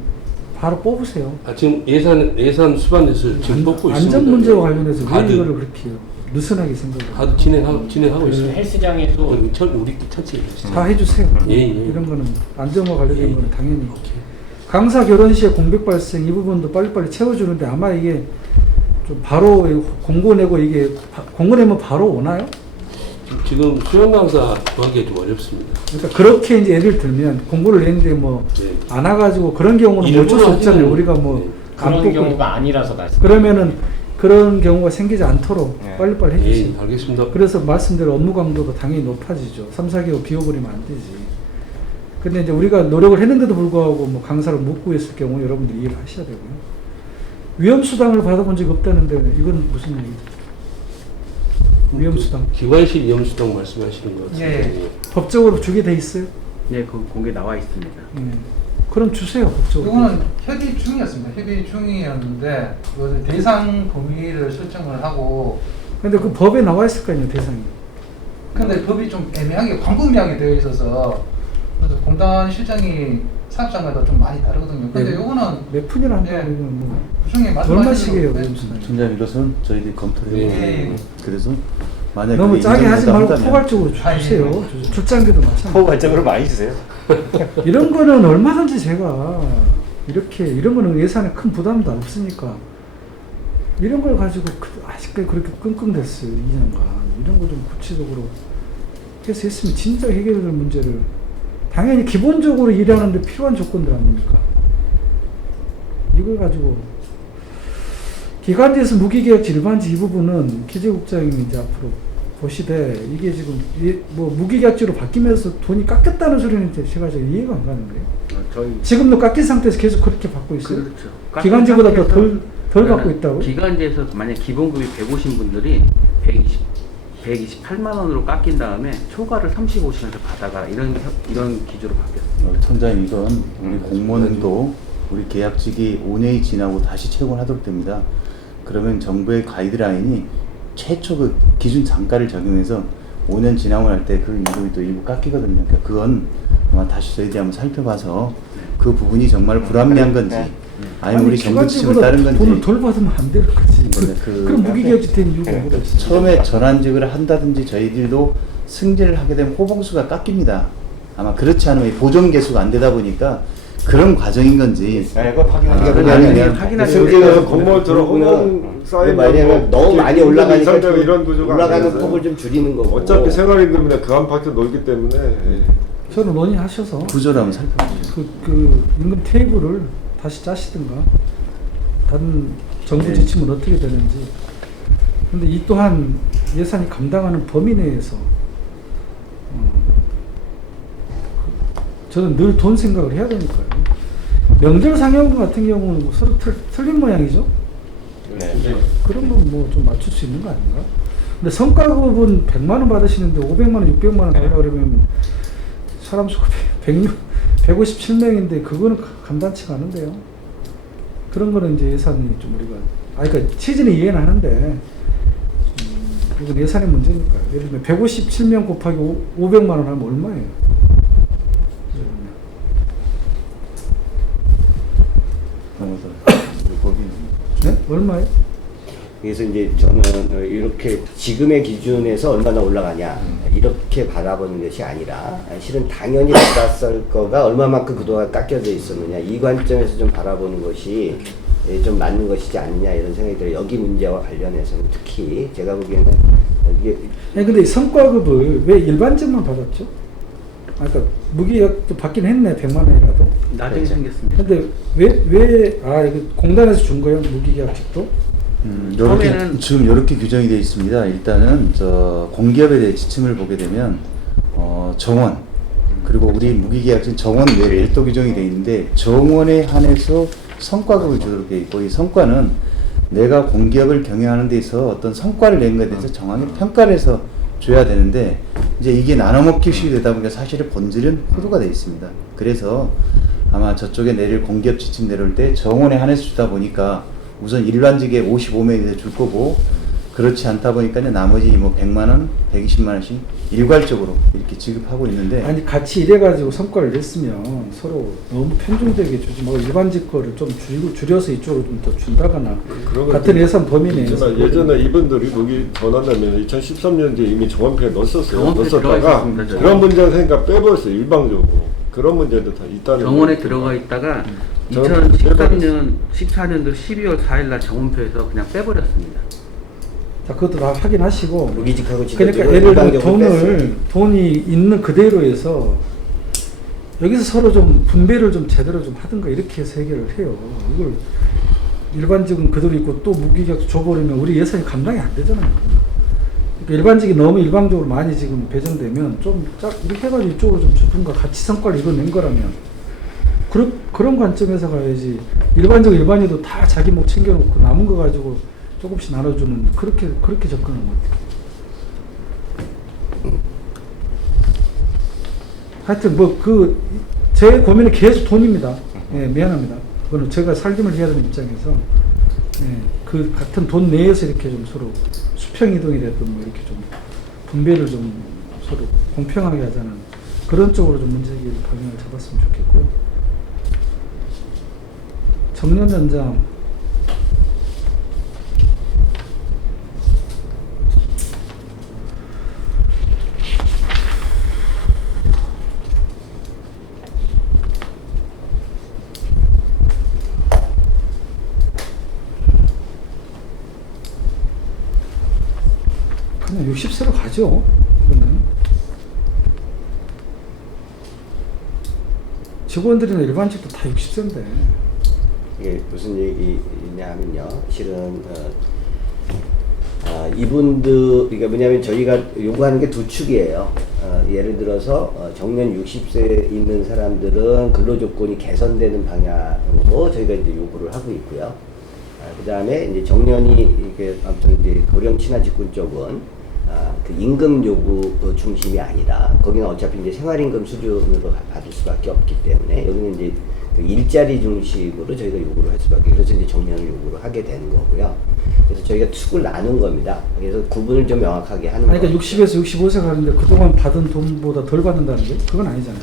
바로 뽑으세요. 지금 예산 수반돼서 지금 뽑고 있습니다. 안전 문제와 관련해서 왜 다들- 이거를 그렇게 느슨하게 생각해요? 다들 진행하고 그 있습니다. 헬스장에도 우리 천천히 해주세요. 다 해주세요. 예. 이런 거는 안전과 관련된 예. 거는 당연히 오케이. 강사 결혼 시에 공백 발생 이 부분도 빨리빨리 채워주는데 아마 이게 좀 바로 공고 내고 이게 공고 내면 바로 오나요? 지금 수영 강사 구하기가 좀 어렵습니다. 그러니까 그렇게 이제 예를 들면 공고를 냈는데 뭐 안 네. 와가지고 그런 경우는 뭐 어쩔 수 없잖아요. 우리가 뭐 네. 안 그런 뽑고 경우가 아니라서 말씀. 그러면은 그런 경우가 생기지 않도록 네. 빨리빨리 해주세요. 예, 알겠습니다. 그래서 말씀대로 업무 강도도 당연히 높아지죠. 3, 4개월 비워버리면 안 되지. 근데 이제 우리가 노력을 했는데도 불구하고 뭐 강사를 못 구했을 경우 여러분들이 이해를 하셔야 되고요. 위험수당을 받아본 적이 없다는데 이건 무슨 얘기죠? 위험수당. 기관실 위험수당 말씀하시는 것 같은데. 예. 법적으로 주게 돼 있어요? 네, 그 공개 나와 있습니다. 그럼 주세요, 법적으로. 이거는 협의 중이었습니다. 협의 중이었는데 그 대상 범위를 설정을 하고 근데 그 법에 나와 있을 거 아니에요, 대상이. 근데 법이 좀 애매하게 광범위하게 되어 있어서 그래서 공단 실장이 사업장마다 좀 많이 다르거든요. 근데 네. 요거는 몇 푼이나 한다고 예. 이건 뭐 구중에 얼마씩이에요, 네. 위험수당? 총장님 이것은 저희들이 검토를 해보고 예. 그래서 만약에 너무 짜게 하지 말고 한다면 포괄적으로 아, 주세요. 출장비도 마찬가지. 포괄적으로 많이 주세요. 이런 거는 얼마든지 제가 이런 거는 예산에 큰 부담도 없으니까 이런 걸 가지고 아직까지 그렇게 끙끙댔어요. 2년간 이런 거 좀 구체적으로 해서 했으면 진짜 해결될 문제를 당연히 기본적으로 일하는데 필요한 조건들 아닙니까? 이걸 가지고 기관지에서 무기계약지 일반지 이 부분은 기재국장님이 이제 앞으로 보시되 이게 지금 뭐 무기계약지로 바뀌면서 돈이 깎였다는 소리는 이제 제가 이해가 안 가는 거예요. 저희 지금도 깎인 상태에서 계속 그렇게 받고 있어요. 그렇죠. 기관지보다 더 깎인 덜 받고 있다고? 기관지에서 만약 기본급이 150인 분들이 128만 원으로 깎인 다음에 초과를 35시간에서 받아가 이런 기조로 바뀌었습니다. 총장님 이건 우리 공무원도 우리 계약직이 5년이 지나고 다시 채용하도록 됩니다. 그러면 정부의 가이드라인이 최초 그 기준 단가를 적용해서 5년 지나고 날 때 그 임금이 또 일부 깎이거든요. 그러니까 그건 아마 다시 저희들이 한번 살펴봐서 그 부분이 정말 불합리한 건지 아니면 우리 정부 지침을 따른 건지 돈을 덜 받으면 안 되는 거지. 그럼 무기계약지 된 이유가 뭐가 있어요? 처음에 전환직을 한다든지 저희들도 승진을 하게 되면 호봉수가 깎입니다. 아마 그렇지 않으면 보존 개수가 안 되다 보니까 그런 과정인 건지. 그거 확인하기가 그건 그냥 아니에요. 확인하기 승진에서 공무원처럼 호봉 쌓이면 만약에 뭐 너무 많이 올라가니까 이상되고 이런 구조가 올라가는 아니라서요. 폭을 좀 줄이는 거고. 어차피 생활임금이나 그 안팎에 놀기 때문에 저는 논의하셔서 구조를 한번 살펴보죠. 그 임금 테이블을 다시 짜시든가 다른 정부 지침은 어떻게 되는지. 근데 이 또한 예산이 감당하는 범위 내에서 저는 늘 돈 생각을 해야 되니까요. 명절 상여금 같은 경우는 뭐 서로 틀린 모양이죠. 네. 그런 건 뭐 좀 맞출 수 있는 거 아닌가? 근데 성과급은 100만 원 받으시는데 500만 원, 600만 원 달라고 그러면 사람 수가 157명인데 그거는 감단치가 않은데요. 그런 거는 이제 예산이 좀 우리가 그러니까 취지는 이해는 하는데 이건 예산의 문제니까요. 예를 들면 157명 곱하기 500만 원 하면 얼마예요? 네? 얼마예요? 그래서 이제 저는 이렇게 지금의 기준에서 얼마나 올라가냐 이렇게 바라보는 것이 아니라 실은 당연히 받았을 거가 얼마만큼 그동안 깎여져 있었느냐 이 관점에서 좀 바라보는 것이 좀 맞는 것이지 않느냐 이런 생각이 들어요. 여기 문제와 관련해서는 특히 제가 보기에는 이게 근데 이 성과급을 왜 일반직만 받았죠? 그러니까 무기약도 받긴 했네 100만 원이라도. 나중에 그렇죠. 생겼습니다. 근데 이거 공단에서 준 거예요 무기계약직도? 처음에는 지금 이렇게 규정이 되어 있습니다. 일단은 공기업에 대해 지침을 보게 되면 정원 그리고 우리 무기계약직 정원 외에 별도 규정이 되어 있는데 정원에 한해서 성과급을 주도록 되어 있고 이 성과는 내가 공기업을 경영하는 데 있어 어떤 성과를 낸 것에 대해서 정확히 평가를 해서 줘야 되는데 이제 이게 나눠먹기식이 되다 보니까 사실은 본질은 호도가 되어 있습니다. 그래서 아마 저쪽에 내릴 공기업 지침 내려올 때 정원에 한해서 주다 보니까 우선 일반직에 55명이 줄 거고 그렇지 않다 보니까 나머지 뭐 100만 원, 120만 원씩 일괄적으로 이렇게 지급하고 있는데 아니 같이 일해가지고 성과를 냈으면 서로 너무 편중되게 주지 뭐 일반직 거를 좀 줄여서 이쪽으로 좀 더 준다거나 그런 같은 예산 범위 내에서 있지만 예전에 이분들이 거기 전환하면 2013년도에 이미 정원표에 넣었었어요. 정원표에 들어가 넣었었다가 있었습니다, 그런 문제는 생각 빼버렸어요. 일방적으로. 그런 문제도 다 있다는 정원에 거예요. 들어가 있다가 정원 2014년도 12월 4일 날 정원표에서 그냥 빼버렸습니다. 자 그것도 다 확인하시고 무기직하고 그러니까 직업직을 예를 들어 일방적으로 뺐어요. 돈이 있는 그대로 해서 여기서 서로 좀 분배를 좀 제대로 좀 하든가 이렇게 해서 해결을 해요. 이걸 일반직은 그대로 있고 또 무기계약 줘버리면 우리 예산이 감당이 안 되잖아요. 그러니까 일반직이 너무 일방적으로 많이 지금 배정되면 좀 이렇게 해가지고 이쪽으로 좀 주든가 같이 성과를 이뤄낸 거라면 그런 관점에서 가야지. 일반적으로 일반인도 다 자기 목 챙겨놓고 남은 거 가지고 조금씩 나눠주는 그렇게 접근하면 어떡해. 하여튼 제 고민은 계속 돈입니다. 예, 미안합니다. 그거는 제가 살림을 해야 되는 입장에서 예, 그 같은 돈 내에서 이렇게 좀 서로 수평 이동이 됐든 뭐 이렇게 좀 분배를 좀 서로 공평하게 하자는 그런 쪽으로 좀 문제제기를 방향을 잡았으면 좋겠고요. 정년 연장 그냥 60세로 가죠. 이거는 직원들이나 일반직도 다 60세인데. 이게 무슨 얘기냐 하면요. 실은 이분들 그러니까 뭐냐면 저희가 요구하는 게 두 축이에요. 예를 들어서 정년 60세 있는 사람들은 근로조건이 개선되는 방향으로 저희가 이제 요구를 하고 있고요. 그 다음에 이제 정년이 이게 아무튼 이제 고령 친화 직군 쪽은 그 임금 요구 중심이 아니라 거기는 어차피 이제 생활임금 수준으로 받을 수밖에 없기 때문에 여기는 이제 그 일자리 중심으로 저희가 요구를 할 수밖에, 그래서 이제 정년을 요구를 하게 되는 거고요. 그래서 저희가 축을 나눈 겁니다. 그래서 구분을 좀 명확하게 하는 거예요. 그러니까 60에서 65세 가는데 그동안 받은 돈보다 덜 받는다는 게 그건 아니잖아요.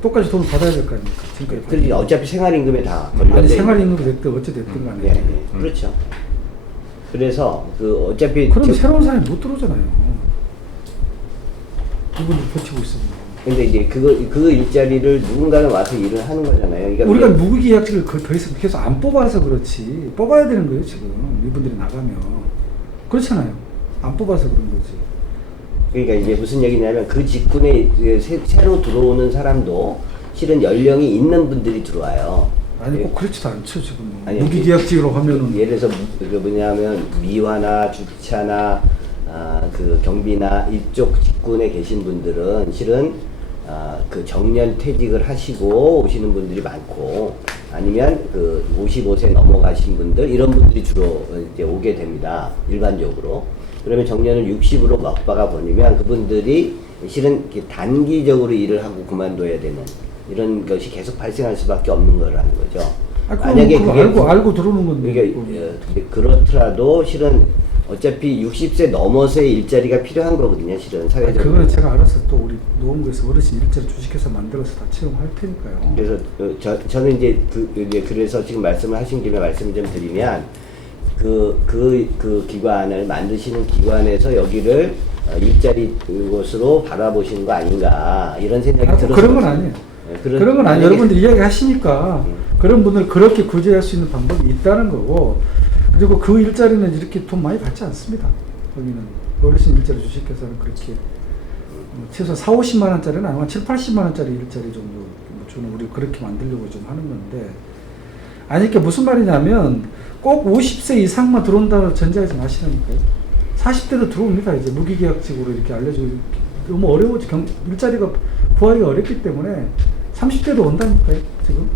똑같이 돈을 받아야 될 거 아닙니까? 지금까지. 그러니까 어차피 생활임금에 다 아니 생활임금이 됐든 어찌 됐든 간에. 네, 그렇죠. 그래서 그 어차피 그럼 새로운 사람이 못 들어오잖아요. 이분들 버티고 있습니다. 근데 이제 그 일자리를 누군가는 와서 일을 하는 거잖아요. 그러니까 우리가 무기계약직을 더 이상 계속 안 뽑아서 그렇지. 뽑아야 되는 거예요 지금. 이분들이 나가면. 그렇잖아요. 안 뽑아서 그런 거지. 그러니까 이제 무슨 얘기냐면 그 직군에 새로 들어오는 사람도 실은 연령이 있는 분들이 들어와요. 아니 꼭 그렇지도 않죠 지금. 아니, 무기계약직으로 하면은. 예를 들어서 그 뭐냐면 미화나 주차나 그 경비나 이쪽 직군에 계신 분들은 실은 그 정년 퇴직을 하시고 오시는 분들이 많고, 아니면 그 55세 넘어가신 분들, 이런 분들이 주로 이제 오게 됩니다. 일반적으로. 그러면 정년을 60으로 먹박아 버리면 그분들이 실은 이렇게 단기적으로 일을 하고 그만둬야 되는 이런 것이 계속 발생할 수밖에 없는 거라는 거죠. 만약에 그게 알고 들어오는 건데. 그렇더라도 실은 어차피 60세 넘어서의 일자리가 필요한 거거든요. 실은 사회적으로. 그거는 제가 알아서 또 우리 노원구에서 어르신 일자리 주식회사 만들어서 다 채용할 테니까요. 그래서 저는 이제 그래서 지금 말씀을 하신 김에 말씀을 좀 드리면 그 기관을 만드시는 기관에서 여기를 일자리 곳으로 바라보시는 거 아닌가 이런 생각이 들어서. 그런 건 아니에요. 그런 건 아니에요. 여러분들 이야기 하시니까 그런 분들 그렇게 구제할 수 있는 방법이 있다는 거고, 그리고 그 일자리는 이렇게 돈 많이 받지 않습니다. 여기는 어르신 일자리 주식회사는 그렇게 최소 4, 50만 원짜리는 아니고 7, 80만 원짜리 일자리 정도 주는, 우리 그렇게 만들려고 좀 하는 건데. 아니 그러니까 무슨 말이냐면 꼭 50세 이상만 들어온다고 전제하지 마시라니까요. 40대도 들어옵니다. 이제 무기계약직으로 이렇게 알려주고 너무 어려워지, 일자리가 구하기 어렵기 때문에 30대도 온다니까요. 지금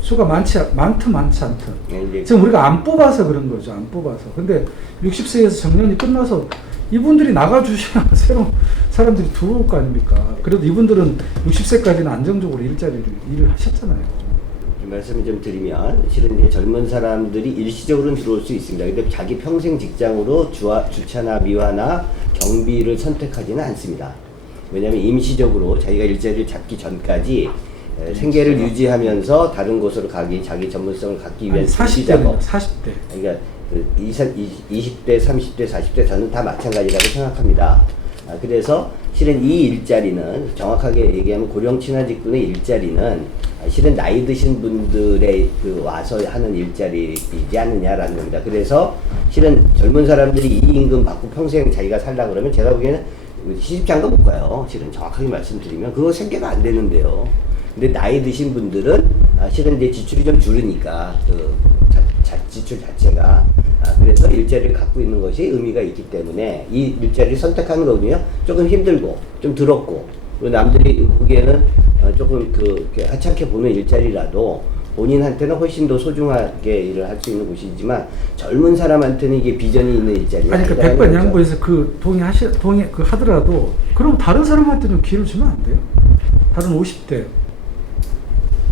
수가 많지 않든. 네, 지금 우리가 안 뽑아서 그런 거죠. 안 뽑아서. 근데 60세에서 정년이 끝나서 이분들이 나가주셔야 새로운 사람들이 들어올 거 아닙니까? 그래도 이분들은 60세까지는 안정적으로 일을 하셨잖아요. 말씀을 좀 드리면 실은 이제 젊은 사람들이 일시적으로는 들어올 수 있습니다. 근데 자기 평생 직장으로 주차나 미화나 경비를 선택하지는 않습니다. 왜냐하면 임시적으로 자기가 일자리를 잡기 전까지 생계를 유지하면서 다른 곳으로 가기, 자기 전문성을 갖기 위한 40대는 40대. 그러니까 20대, 30대, 40대 저는 다 마찬가지라고 생각합니다. 그래서 실은 이 일자리는 정확하게 얘기하면 고령 친화 직군의 일자리는 실은 나이 드신 분들의 그 와서 하는 일자리이지 않느냐라는 겁니다. 그래서 실은 젊은 사람들이 이 임금 받고 평생 자기가 살라 그러면 제가 보기에는 시집장도 못 가요. 실은 정확하게 말씀드리면 그거 생계가 안 되는데요. 근데 나이 드신 분들은 실은 이제 지출이 좀 줄으니까 그 지출 자체가 그래서 일자리를 갖고 있는 것이 의미가 있기 때문에 이 일자리를 선택하는 거거든요. 조금 힘들고 좀 더럽고, 그리고 남들이 보기에는 조금 이렇게 하찮게 보는 일자리라도 본인한테는 훨씬 더 소중하게 일을 할 수 있는 곳이지만 젊은 사람한테는 이게 비전이 있는 일자리가 아니 그러니까 100번 양보해서 그 하더라도 그럼 다른 사람한테 좀 기회를 주면 안 돼요? 다른 50대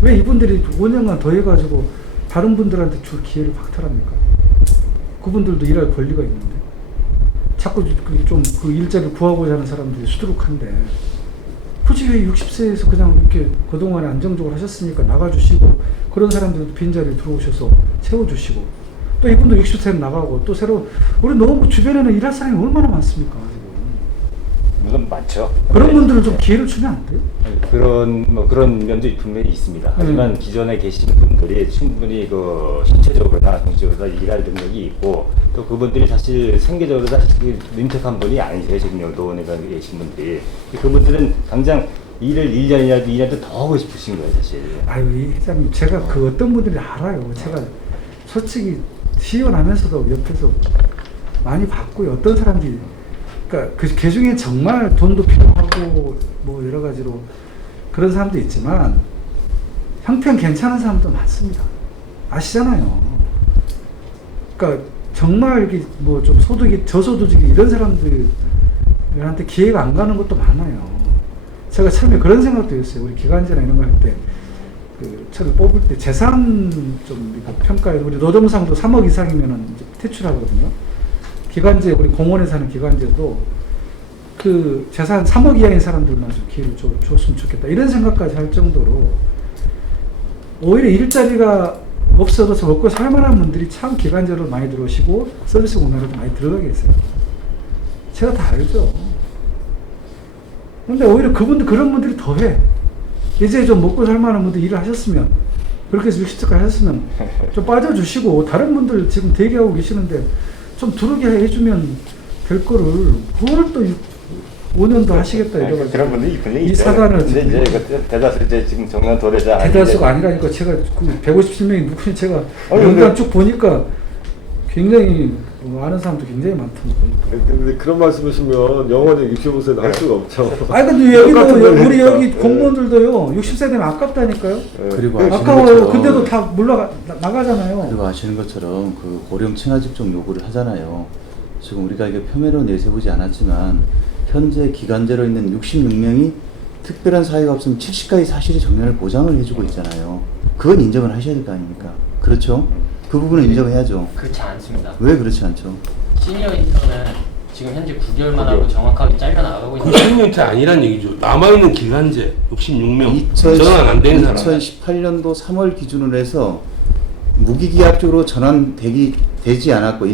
왜 이분들이 5년간 더 해가지고 다른 분들한테 줄 기회를 박탈합니까? 그분들도 일할 권리가 있는데 자꾸 좀 그 일자리를 구하고자 하는 사람들이 수두룩한데 굳이 왜 60세에서 그냥 이렇게 그동안에 안정적으로 하셨으니까 나가주시고 그런 사람들도 빈자리에 들어오셔서 채워주시고 또 이분도 60세는 나가고 또 새로 우리 너무 주변에는 일할 사람이 얼마나 많습니까 지금. 물론 많죠. 그런 분들은 좀 기회를 주면 안 돼요? 그런 면도 분명히 있습니다. 하지만 기존에 계신 분들이 충분히 그 신체적으로나 정신적으로 일할 능력이 있고 또 그분들이 사실 생계적으로 사실 민첩한 분이 아니세요. 지금 노원에 계신 분들이 그분들은 당장 일을 1년이라도 2년도 더 하고 싶으신 거예요, 사실. 아유, 이 회장님, 제가 그 어떤 분들이 알아요. 제가 솔직히 시연하면서도 옆에서 많이 봤고요. 어떤 사람들이, 그러니까 그 중에 정말 돈도 필요하고 뭐 여러 가지로 그런 사람도 있지만 형편 괜찮은 사람도 많습니다. 아시잖아요. 그러니까 정말 이렇게 뭐 좀 소득이 저소득이 이런 사람들한테 기회가 안 가는 것도 많아요. 제가 처음에 그런 생각도 했어요. 우리 기간제나 이런 거 할 때, 그 처음에 뽑을 때 재산 좀 평가해 우리 노점상도 3억 이상이면은 이제 퇴출하거든요. 기간제 우리 공원에 사는 기간제도 그 재산 3억 이하인 사람들만 좀 기회를 줬으면 좋겠다 이런 생각까지 할 정도로 오히려 일자리가 없어서 먹고 살 만한 분들이 참 기간제로 많이 들어오시고 서비스 공간으로도 많이 들어가게 했어요. 제가 다 알죠. 근데 오히려 그런 분들이 더해. 이제 좀 먹고 살 만한 분들 일을 하셨으면, 그렇게 해서 60세까지 하셨으면 좀 빠져주시고, 다른 분들 지금 대기하고 계시는데 좀 들어오게 해주면 될 거를, 그거를 또 5년도 하시겠다 이래가지고. 그런 분들이 분명히 이 있죠. 사단을 근데 지금 이제 대다수 이제 지금 정년 도래자 대다수가 아니라니까 제가 그 157명이 누군지 제가 아니, 명단 근데- 쭉 보니까 굉장히 뭐 아는 사람도 굉장히 많던데 보니까. 근데 그런 말씀이시면 영원히 65세는 할 수가 없죠. 아니 근데 똑같은 여기도 우리 거니까. 여기 공무원들도요 60세 되면 아깝다니까요. 그리고 네. 아시는 아까워요. 것처럼- 근데도 다 나가잖아요. 그리고 아시는 것처럼 그 고령 친화직종 요구를 하잖아요. 지금 우리가 이게 표면으로 내세우지 않았지만 현재 기간제로 있는 66명이 특별한 사유가 없으면 70까지 사실의 정년을 보장을 해주고 있잖아요. 그건 인정을 하셔야 될 거 아닙니까? 그렇죠? 그 부분은 인정해야죠. 그렇지 않습니다. 왜 그렇지 않죠? 시니어 인턴은 지금 현재 9개월만 하고 정확하게 잘려 나가고 그 있습니다. 10년째 아니란 얘기죠. 남아있는 기간제 66명 2000 전환 안 된 사람. 2018년도 3월 기준으로 해서 무기계약적으로 전환되지 않았고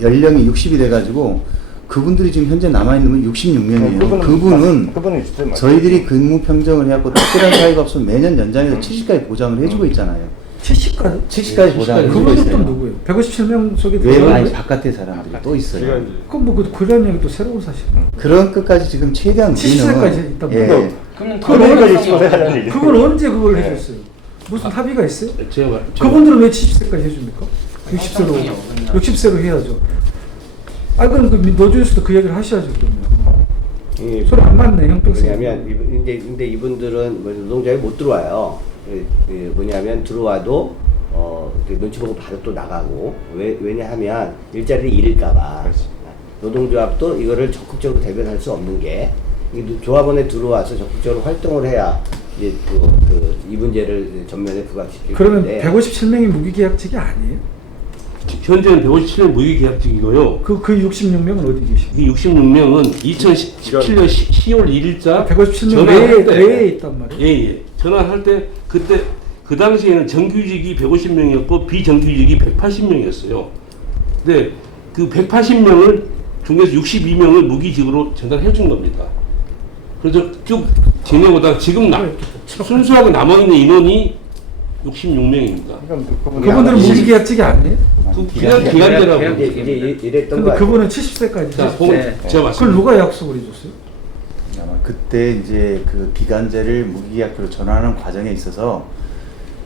연령이 60이 돼가지고 그분들이 지금 현재 남아있는 분 66명이에요. 그분은 진짜 저희들이 근무 평정을 해갖고 특별한 사유가 없으면 매년 연장해서 70까지 보장을 해주고 있잖아요. 70까지? 70까지 보장을 해주고 그분들 또 있어요. 누구예요? 157명 속에 외부 들어가는 아니 거예요? 바깥의 사람들이 또 있어요. 기간제. 그럼 뭐 그런 얘기 또 새로운 사실. 그런 끝까지 지금 최대한 70세까지 있단 예. 말이에요. 그러면 그걸 더 언제 필요성이 없는 얘기. 그걸 언제 그걸 해줬어요? 무슨 합의가 있어요? 제가 그분들은 왜 70세까지 해줍니까? 60세로 형평성이 없는 60세로 해야죠. 아 그럼 그 노조에서도 그 얘기를 하셔야죠 그러면. 서로 안 맞네 형평성. 왜냐하면 근데 이분들은 뭐 노동자에 못 들어와요. 뭐냐면 들어와도 눈치 보고 바로 또 나가고 왜냐하면 일자리를 잃을까봐. 노동조합도 이거를 적극적으로 대변할 수 없는 게 조합원에 들어와서 적극적으로 활동을 해야 이제 이 문제를 전면에 부각시키고. 그러면 157명이 무기계약직이 아니에요? 현재는 157년 무기계약직이고요. 그 66명은 어디 계시고? 이 66명은 2017년 10월 1일자 157명 외에 있단 말이에요? 예. 전환할 때 그때 그 당시에는 정규직이 150명이었고 비정규직이 180명이었어요. 근데 그 180명을 중에서 62명을 무기직으로 전환해 준 겁니다. 그래서 쭉 지내보다 지금 순수하게 남아있는 인원이 66명입니다. 그분들은 무기계약직이 아니에요? 그냥 기간제라고. 이제 이랬던 근데 거 그분은 70세까지. 자, 보면 제가 그걸 말씀. 누가 약속을 해줬어요? 아마 그때 이제 그 기간제를 무기계약으로 전환하는 과정에 있어서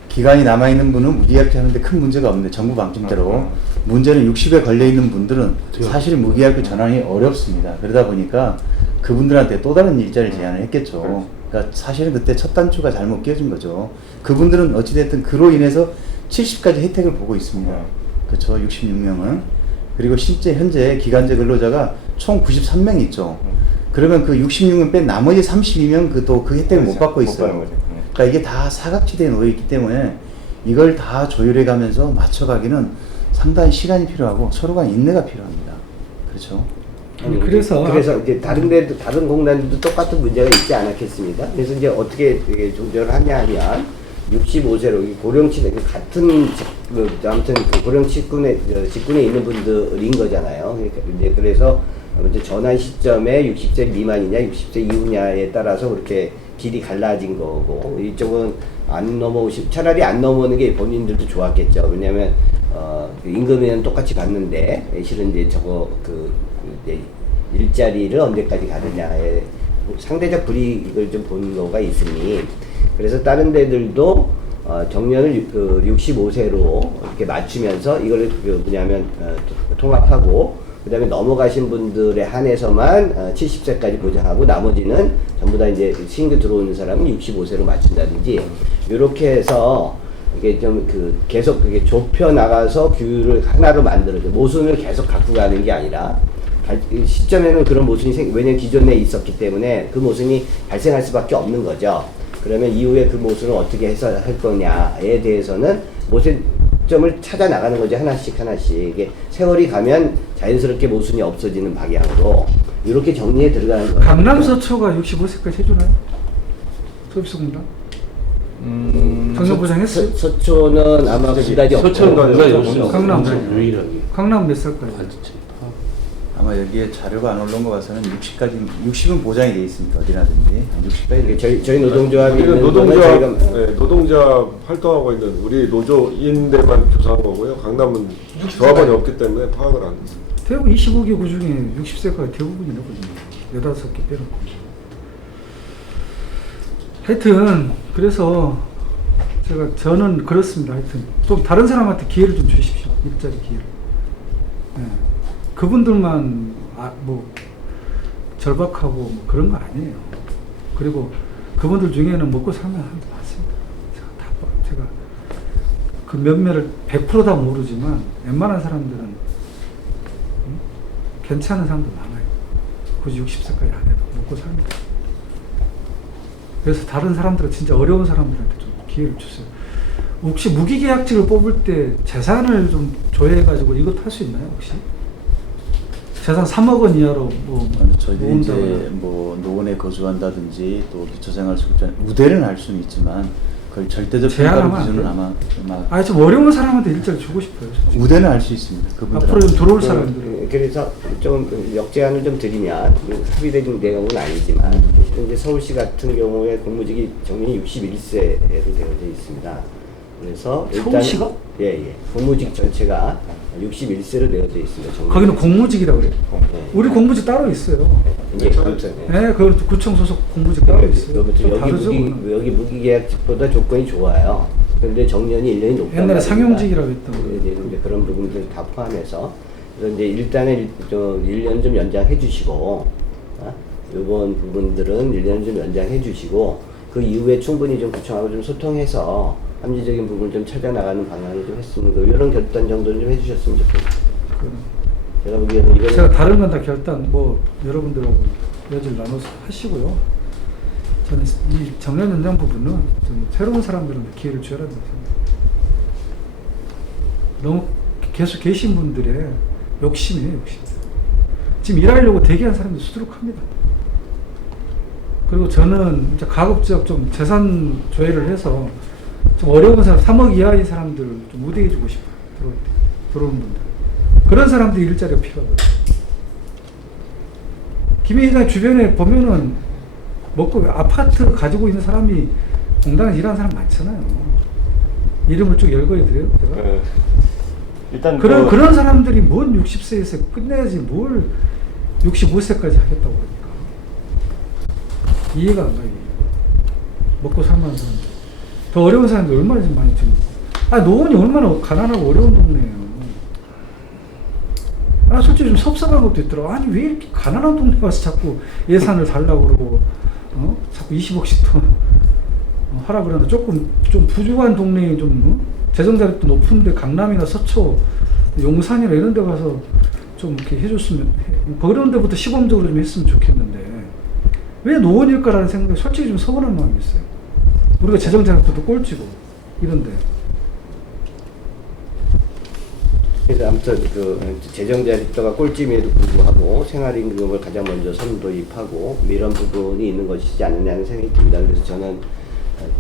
기간이 남아있는 분은 무기계약제 하는데 큰 문제가 없는데 정부 방침대로 문제는 60에 걸려있는 분들은 사실 무기계약제 전환이 어렵습니다. 그러다 보니까 그분들한테 또 다른 일자리를 제안을 했겠죠. 그러니까 사실은 그때 첫 단추가 잘못 끼워진 거죠. 그분들은 어찌됐든 그로 인해서 70까지 혜택을 보고 있습니다. 그렇죠. 66명은. 그리고 실제 현재 기간제 근로자가 총 93명이 있죠. 그러면 그 66명 뺀 나머지 32명 그 혜택을 못 받고 있어요. 그러니까 이게 다 사각지대에 놓여 있기 때문에 이걸 다 조율해 가면서 맞춰가기는 상당히 시간이 필요하고 서로가 인내가 필요합니다. 그렇죠. 아니, 그래서 이제 다른 공단들도 똑같은 문제가 있지 않았겠습니다. 그래서 이제 어떻게 조절을 하냐 하면 65세로 고령층 같은 아무튼 그 고령 직군에 있는 분들인 거잖아요. 그러니까 이제 그래서 이제 전환 시점에 60세 미만이냐 60세 이후냐에 따라서 그렇게 길이 갈라진 거고, 이쪽은 차라리 안 넘어오는 게 본인들도 좋았겠죠. 왜냐하면 임금은 똑같이 받는데 실은 이제 이제 일자리를 언제까지 가느냐에 상대적 불이익을 좀 보는 거가 있으니, 그래서 다른 데들도 정년을 65세로 이렇게 맞추면서 이걸 통합하고, 그 다음에 넘어가신 분들에 한해서만 70세까지 보장하고 나머지는 전부 다 이제 신규 들어오는 사람은 65세로 맞춘다든지, 이렇게 해서 이게 좀 계속 그게 좁혀 나가서 규율을 하나로 만들어줘. 모순을 계속 갖고 가는 게 아니라, 시점에는 그런 모순이 왜냐면 기존에 있었기 때문에 그 모순이 발생할 수밖에 없는 거죠. 그러면 이후에 그 모순을 어떻게 해서 할 거냐에 대해서는 모순점을 찾아 나가는 거죠. 하나씩 이게 세월이 가면 자연스럽게 모순이 없어지는 방향으로 이렇게 정리해 들어가는 거예요. 강남 서초가 65세까지 해주나요? 서비스공단? 정년 보장했어요? 서초는 아마 그다지 없고. 서초는 없어요. 강남 유일하게. 강남 몇 살까지? 아마 여기에 자료가 안 올라온 거 봐서는 60은 보장이 돼 있습니다. 어디나든지 60까지. 저희 노동조합이 우리는 있는 거는 저희가 노동자 활동하고 있는 우리 노조인들만 조사한 거고요. 강남은 조합원이 없기 때문에 파악을 안 했어요. 대부분 25개 구 중에 60세까지 대부분이거든요. 15개 빼놓고. 하여튼 그래서 저는 그렇습니다. 하여튼 좀 다른 사람한테 기회를 좀 주십시오. 일자리 기회를. 네. 그분들만 절박하고 뭐 그런 거 아니에요. 그리고 그분들 중에는 먹고 사는 사람도 많습니다. 제가 그 몇몇을 100% 다 모르지만 웬만한 사람들은 괜찮은 사람도 많아요. 굳이 60세까지 안 해도 먹고 삽니다. 그래서 다른 사람들은 진짜 어려운 사람들한테 좀 기회를 주세요. 혹시 무기계약직을 뽑을 때 재산을 좀 조회해가지고 이것도 할 수 있나요, 혹시? 재산 3억 원 이하로 저희들이 이제 노원에 거주한다든지 또 기초생활수급자 우대는 할 수는 있지만 그걸 절대적 평가 기준은 아마 좀 어려운 사람한테 일자리 주고 싶어요. 우대는 할 수 있습니다. 앞으로 좀 들어올 사람들. 그래서 좀 역제안을 좀 드리면 합의된 내용은 아니지만 이제 서울시 같은 경우에 공무직이 정년이 61세로 되어져 있습니다. 그래서 서울시가? 예. 공무직 전체가 61세로 되어져 있습니다. 거기는 공무직이라고 그래요. 네. 우리 공무직 따로 있어요. 이제 아무튼 네, 그것도 구청 소속 공무직 따로 있어요. 좀 다르죠. 여기 무기계약직보다 조건이 좋아요. 그런데 정년이 1년이 높다. 옛날에 상용직이라고 했던 거예요. 이제 그런 부분들 다 포함해서 그래서 이제 일단은 1년 좀 연장해 주시고, 이번 부분들은 1년 좀 연장해 주시고, 그 이후에 충분히 좀 구청하고 좀 소통해서 합리적인 부분을 좀 찾아 나가는 방향을 좀 했으면 이런 결단 정도는 좀 해주셨으면 좋겠어요. 제가 보기에는 이거는 제가 다른 건 다 결단 여러분들하고 여지를 나눠서 하시고요. 저는 이 정년 연장 부분은 좀 새로운 사람들한테 기회를 줘야 된다고 생각합니다. 너무 계속 계신 분들의 욕심이에요, 욕심. 지금 일하려고 대기한 사람들 수두룩합니다. 그리고 저는 이제 가급적 좀 재산 조회를 해서 좀 어려운 사람, 3억 이하의 사람들을 좀 우대해주고 싶어요. 들어오는 분들. 그런 사람들이 일자리가 필요하거든요. 김 회장 주변에 보면은 아파트 가지고 있는 사람이 공단에 일하는 사람 많잖아요. 이름을 쭉 열거해드려요, 제가. 네. 일단 그런 사람들이 뭔 60세에서 끝내야지 뭘 65세까지 하겠다고 그러니까. 이해가 안 가요. 먹고 살만한 사람들. 더 어려운 사람들 얼마나 좀 많이 지금. 노원이 얼마나 가난하고 어려운 동네예요. 솔직히 좀 섭섭한 것도 있더라고. 왜 이렇게 가난한 동네 와서 자꾸 예산을 달라고 그러고, 자꾸 20억씩 더 하라 그러는데 조금 좀 부족한 동네에 좀 재정 자립도 높은데 강남이나 서초, 용산이나 이런 데 가서 좀 이렇게 해줬으면 그런 데부터 시범적으로 좀 했으면 좋겠는데 왜 노원일까라는 생각이 솔직히 좀 서운한 마음이 있어요. 우리가 재정 자립도 꼴찌고 이런데. 그래서 아무튼 그 재정 자립도가 꼴찌임에도 불구하고 생활임금을 가장 먼저 선도입하고 이런 부분이 있는 것이지 않느냐는 생각이 듭니다. 그래서 저는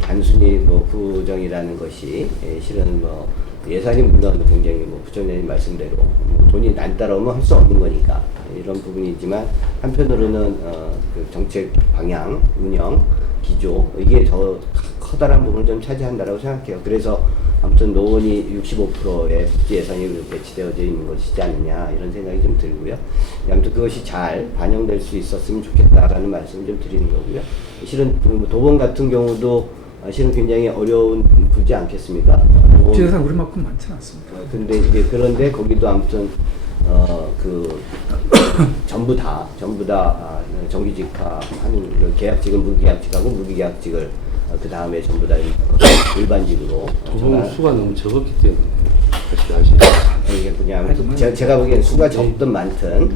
단순히 뭐 부정이라는 것이 실은 뭐 예산이 물론 굉장히 뭐 부총장님 말씀대로 뭐 돈이 안 따라오면 할 수 없는 거니까 이런 부분이지만 한편으로는 그 정책 방향, 운영, 기조 이게 더 커다란 부분을 좀 차지한다라고 생각해요. 그래서 아무튼 노원이 65%의 복지 예산이 배치되어져 있는 것이지 않느냐 이런 생각이 좀 들고요. 아무튼 그것이 잘 반영될 수 있었으면 좋겠다라는 말씀을 좀 드리는 거고요. 실은 도봉 같은 경우도 실은 굉장히 어려운 부지 않겠습니까? 복지 예산 우리만큼 많지는 않습니다. 근데 이제 그런데 거기도 아무튼 전부 다 정규직화하는 계약직은 무계약직하고 무기계약직을 그 다음에 전부 다 일반직으로 도봉 수가 너무 적었기 때문에 사실 이게 그냥 제가 보기엔 수가 적든 많든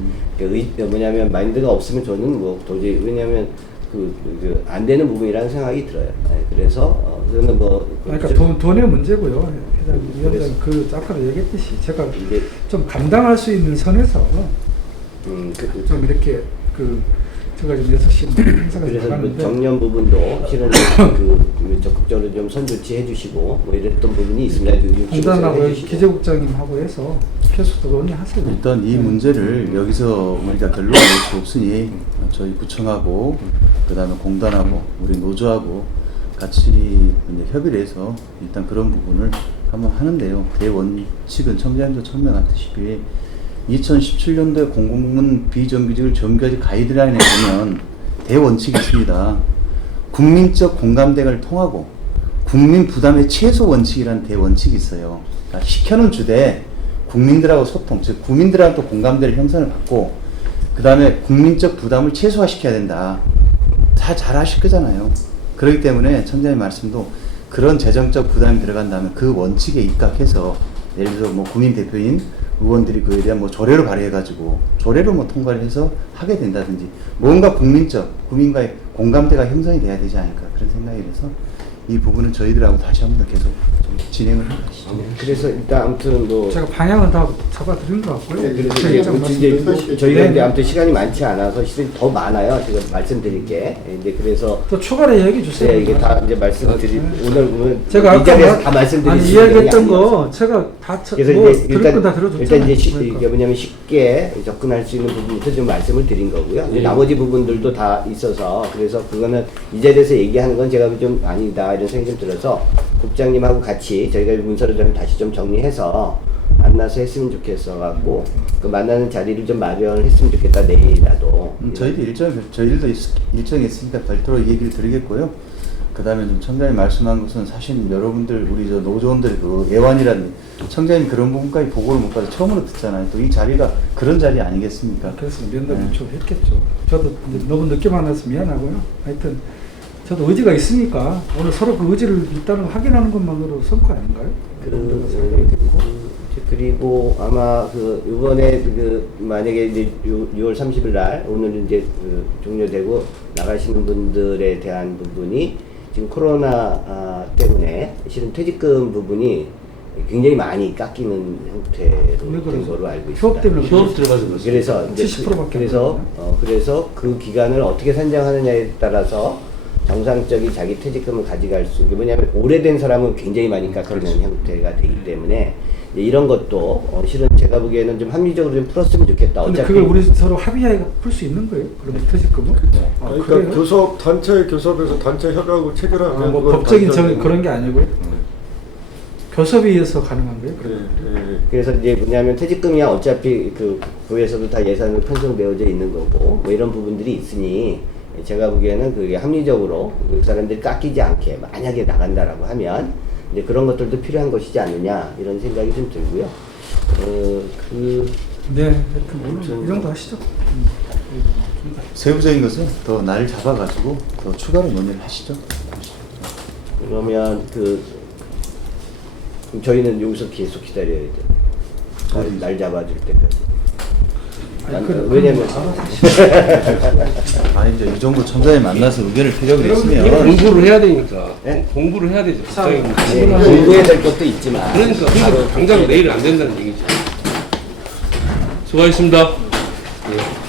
뭐냐면 마인드가 없으면 저는 뭐 도저히 왜냐하면 안 되는 부분이라는 생각이 들어요. 네, 그래서 그거는 뭐 그러니까 돈의 문제고요. 위원장 그 아까도 얘기했듯이 제가 이게 좀 감당할 수 있는 선에서 좀 이렇게 제가 지금 6시 행사가 그래서 뭐 나가는데 정년 부분도 실은 적극적으로 좀 선조치 해주시고 뭐 이랬던 부분이 있습니다. 공단하고 기재국장님하고 해서 계속 논의하세요. 일단 이 문제를 여기서 우리가 결론을 낼 수 없으니 저희 구청하고 그다음에 공단하고 우리 노조하고 같이 이제 협의를 해서 일단 그런 부분을 한번 하는데요. 대원칙은 청장님도 천명하시다시피 2017년도에 공공부문 비정규직을 정규직 가이드라인에 보면 대원칙이 있습니다. 국민적 공감대를 통하고 국민 부담의 최소 원칙이라는 대원칙이 있어요. 그러니까 시켜는 주되 국민들하고 소통, 즉 국민들하고 또 공감대를 형성을 받고 그 다음에 국민적 부담을 최소화시켜야 된다. 다 잘 하실 거잖아요. 그렇기 때문에 청장님 말씀도 그런 재정적 부담이 들어간다면 그 원칙에 입각해서 예를 들어 뭐 국민 대표인 의원들이 그에 대한 뭐 조례를 발의해가지고 조례를 뭐 통과를 해서 하게 된다든지 뭔가 국민과의 공감대가 형성이 돼야 되지 않을까 그런 생각이 들어서 이 부분은 저희들하고 다시 한번 계속 좀 진행을 해가시죠. 그래서 일단 아무튼 뭐 제가 방향은 다 잡아드린 것 같고요. 그래서 이제 저희가 이제 아무튼 시간이 많지 않아서 실은 더 많아요. 지금 말씀드릴 게 이제 그래서 또 추가로 얘기해 주세요. 네, 이게 다 이제 말씀드리 오늘 제가 이 자리에서 다 말씀드릴 수 있는 이야기했던 게 거 아니어서. 제가 다 그래서 이제 들을 건 다 들어줬잖아요. 일단 이제 그러니까. 이게 뭐냐면 쉽게 접근할 수 있는 부분부터 좀 말씀을 드린 거고요. 이제 나머지 부분들도 다 있어서 그래서 그거는 이 자리에서 얘기하는 건 제가 좀 아니다 이런 생각이 좀 들어서 국장님하고 같이 저희가 문서를 좀 다시 좀 정리해서 만나서 했으면 좋겠어 갖고 그 만나는 자리를 좀 마련했으면 좋겠다 내일이라도. 저희들도 일정이 있으니까 별도로 얘기를 드리겠고요. 그 다음에 좀 청장님 말씀한 것은 사실 여러분들 우리 저 노조원들 그 애완이라는 청장님 그런 부분까지 보고를 못 받아 처음으로 듣잖아요. 또 이 자리가 그런 자리 아니겠습니까? 그래서 면담 요청했겠죠. 저도 너무 늦게 만나서 미안하고요. 하여튼 저도 의지가 있으니까 오늘 서로 그 의지를 일단은 확인하는 것만으로 성과 아닌가요? 그리고 아마 이번에 만약에 이제 6월 30일 날 오늘 이제 종료되고 나가시는 분들에 대한 부분이 지금 코로나 때문에 실은 퇴직금 부분이 굉장히 많이 깎이는 형태로 된 거로 알고 있습니다. 휴업 때문에 휴업 들어가서 그래서 이제 70%밖에 그래서 그 기간을 어떻게 산정하느냐에 따라서 정상적인 자기 퇴직금을 가져갈 수 이게 뭐냐면 오래된 사람은 굉장히 많이 깎이는 형태가 되기 때문에 이런 것도 실은 제가 보기에는 좀 합리적으로 좀 풀었으면 좋겠다. 근데 어차피 그걸 우리 서로 합의하에 풀 수 있는 거예요? 그럼 퇴직금은? 아, 그러니까 그래요? 단체 교섭에서 단체 협의하고 체결하면 뭐 법적인 그런 게 아니고요? 교섭에 의해서 가능한 거예요? 그래서 이제 뭐냐면 퇴직금이야 어차피 그 부에서도 다 예산으로 편성되어져 있는 거고 뭐 이런 부분들이 있으니 제가 보기에는 그게 합리적으로 그 사람들이 깎이지 않게 만약에 나간다라고 하면 이제 그런 것들도 필요한 것이지 않느냐 이런 생각이 좀 들고요. 네, 이 정도 하시죠. 세부적인 것은 더 날을 잡아가지고 더 추가로 논의를 하시죠. 그러면 그럼 저희는 여기서 계속 기다려야 돼. 날 잡아줄 때까지. 왜냐면 아니 이제 이 정도 첨자에 만나서 의견을 피력을 했으면 공부를 해야 되니까. 네? 공부를 해야 되죠. 국장이. 공부해야 될 것도 있지만 그러니까 바로 당장 내일 안 된다는 얘기죠. 수고하셨습니다. 예.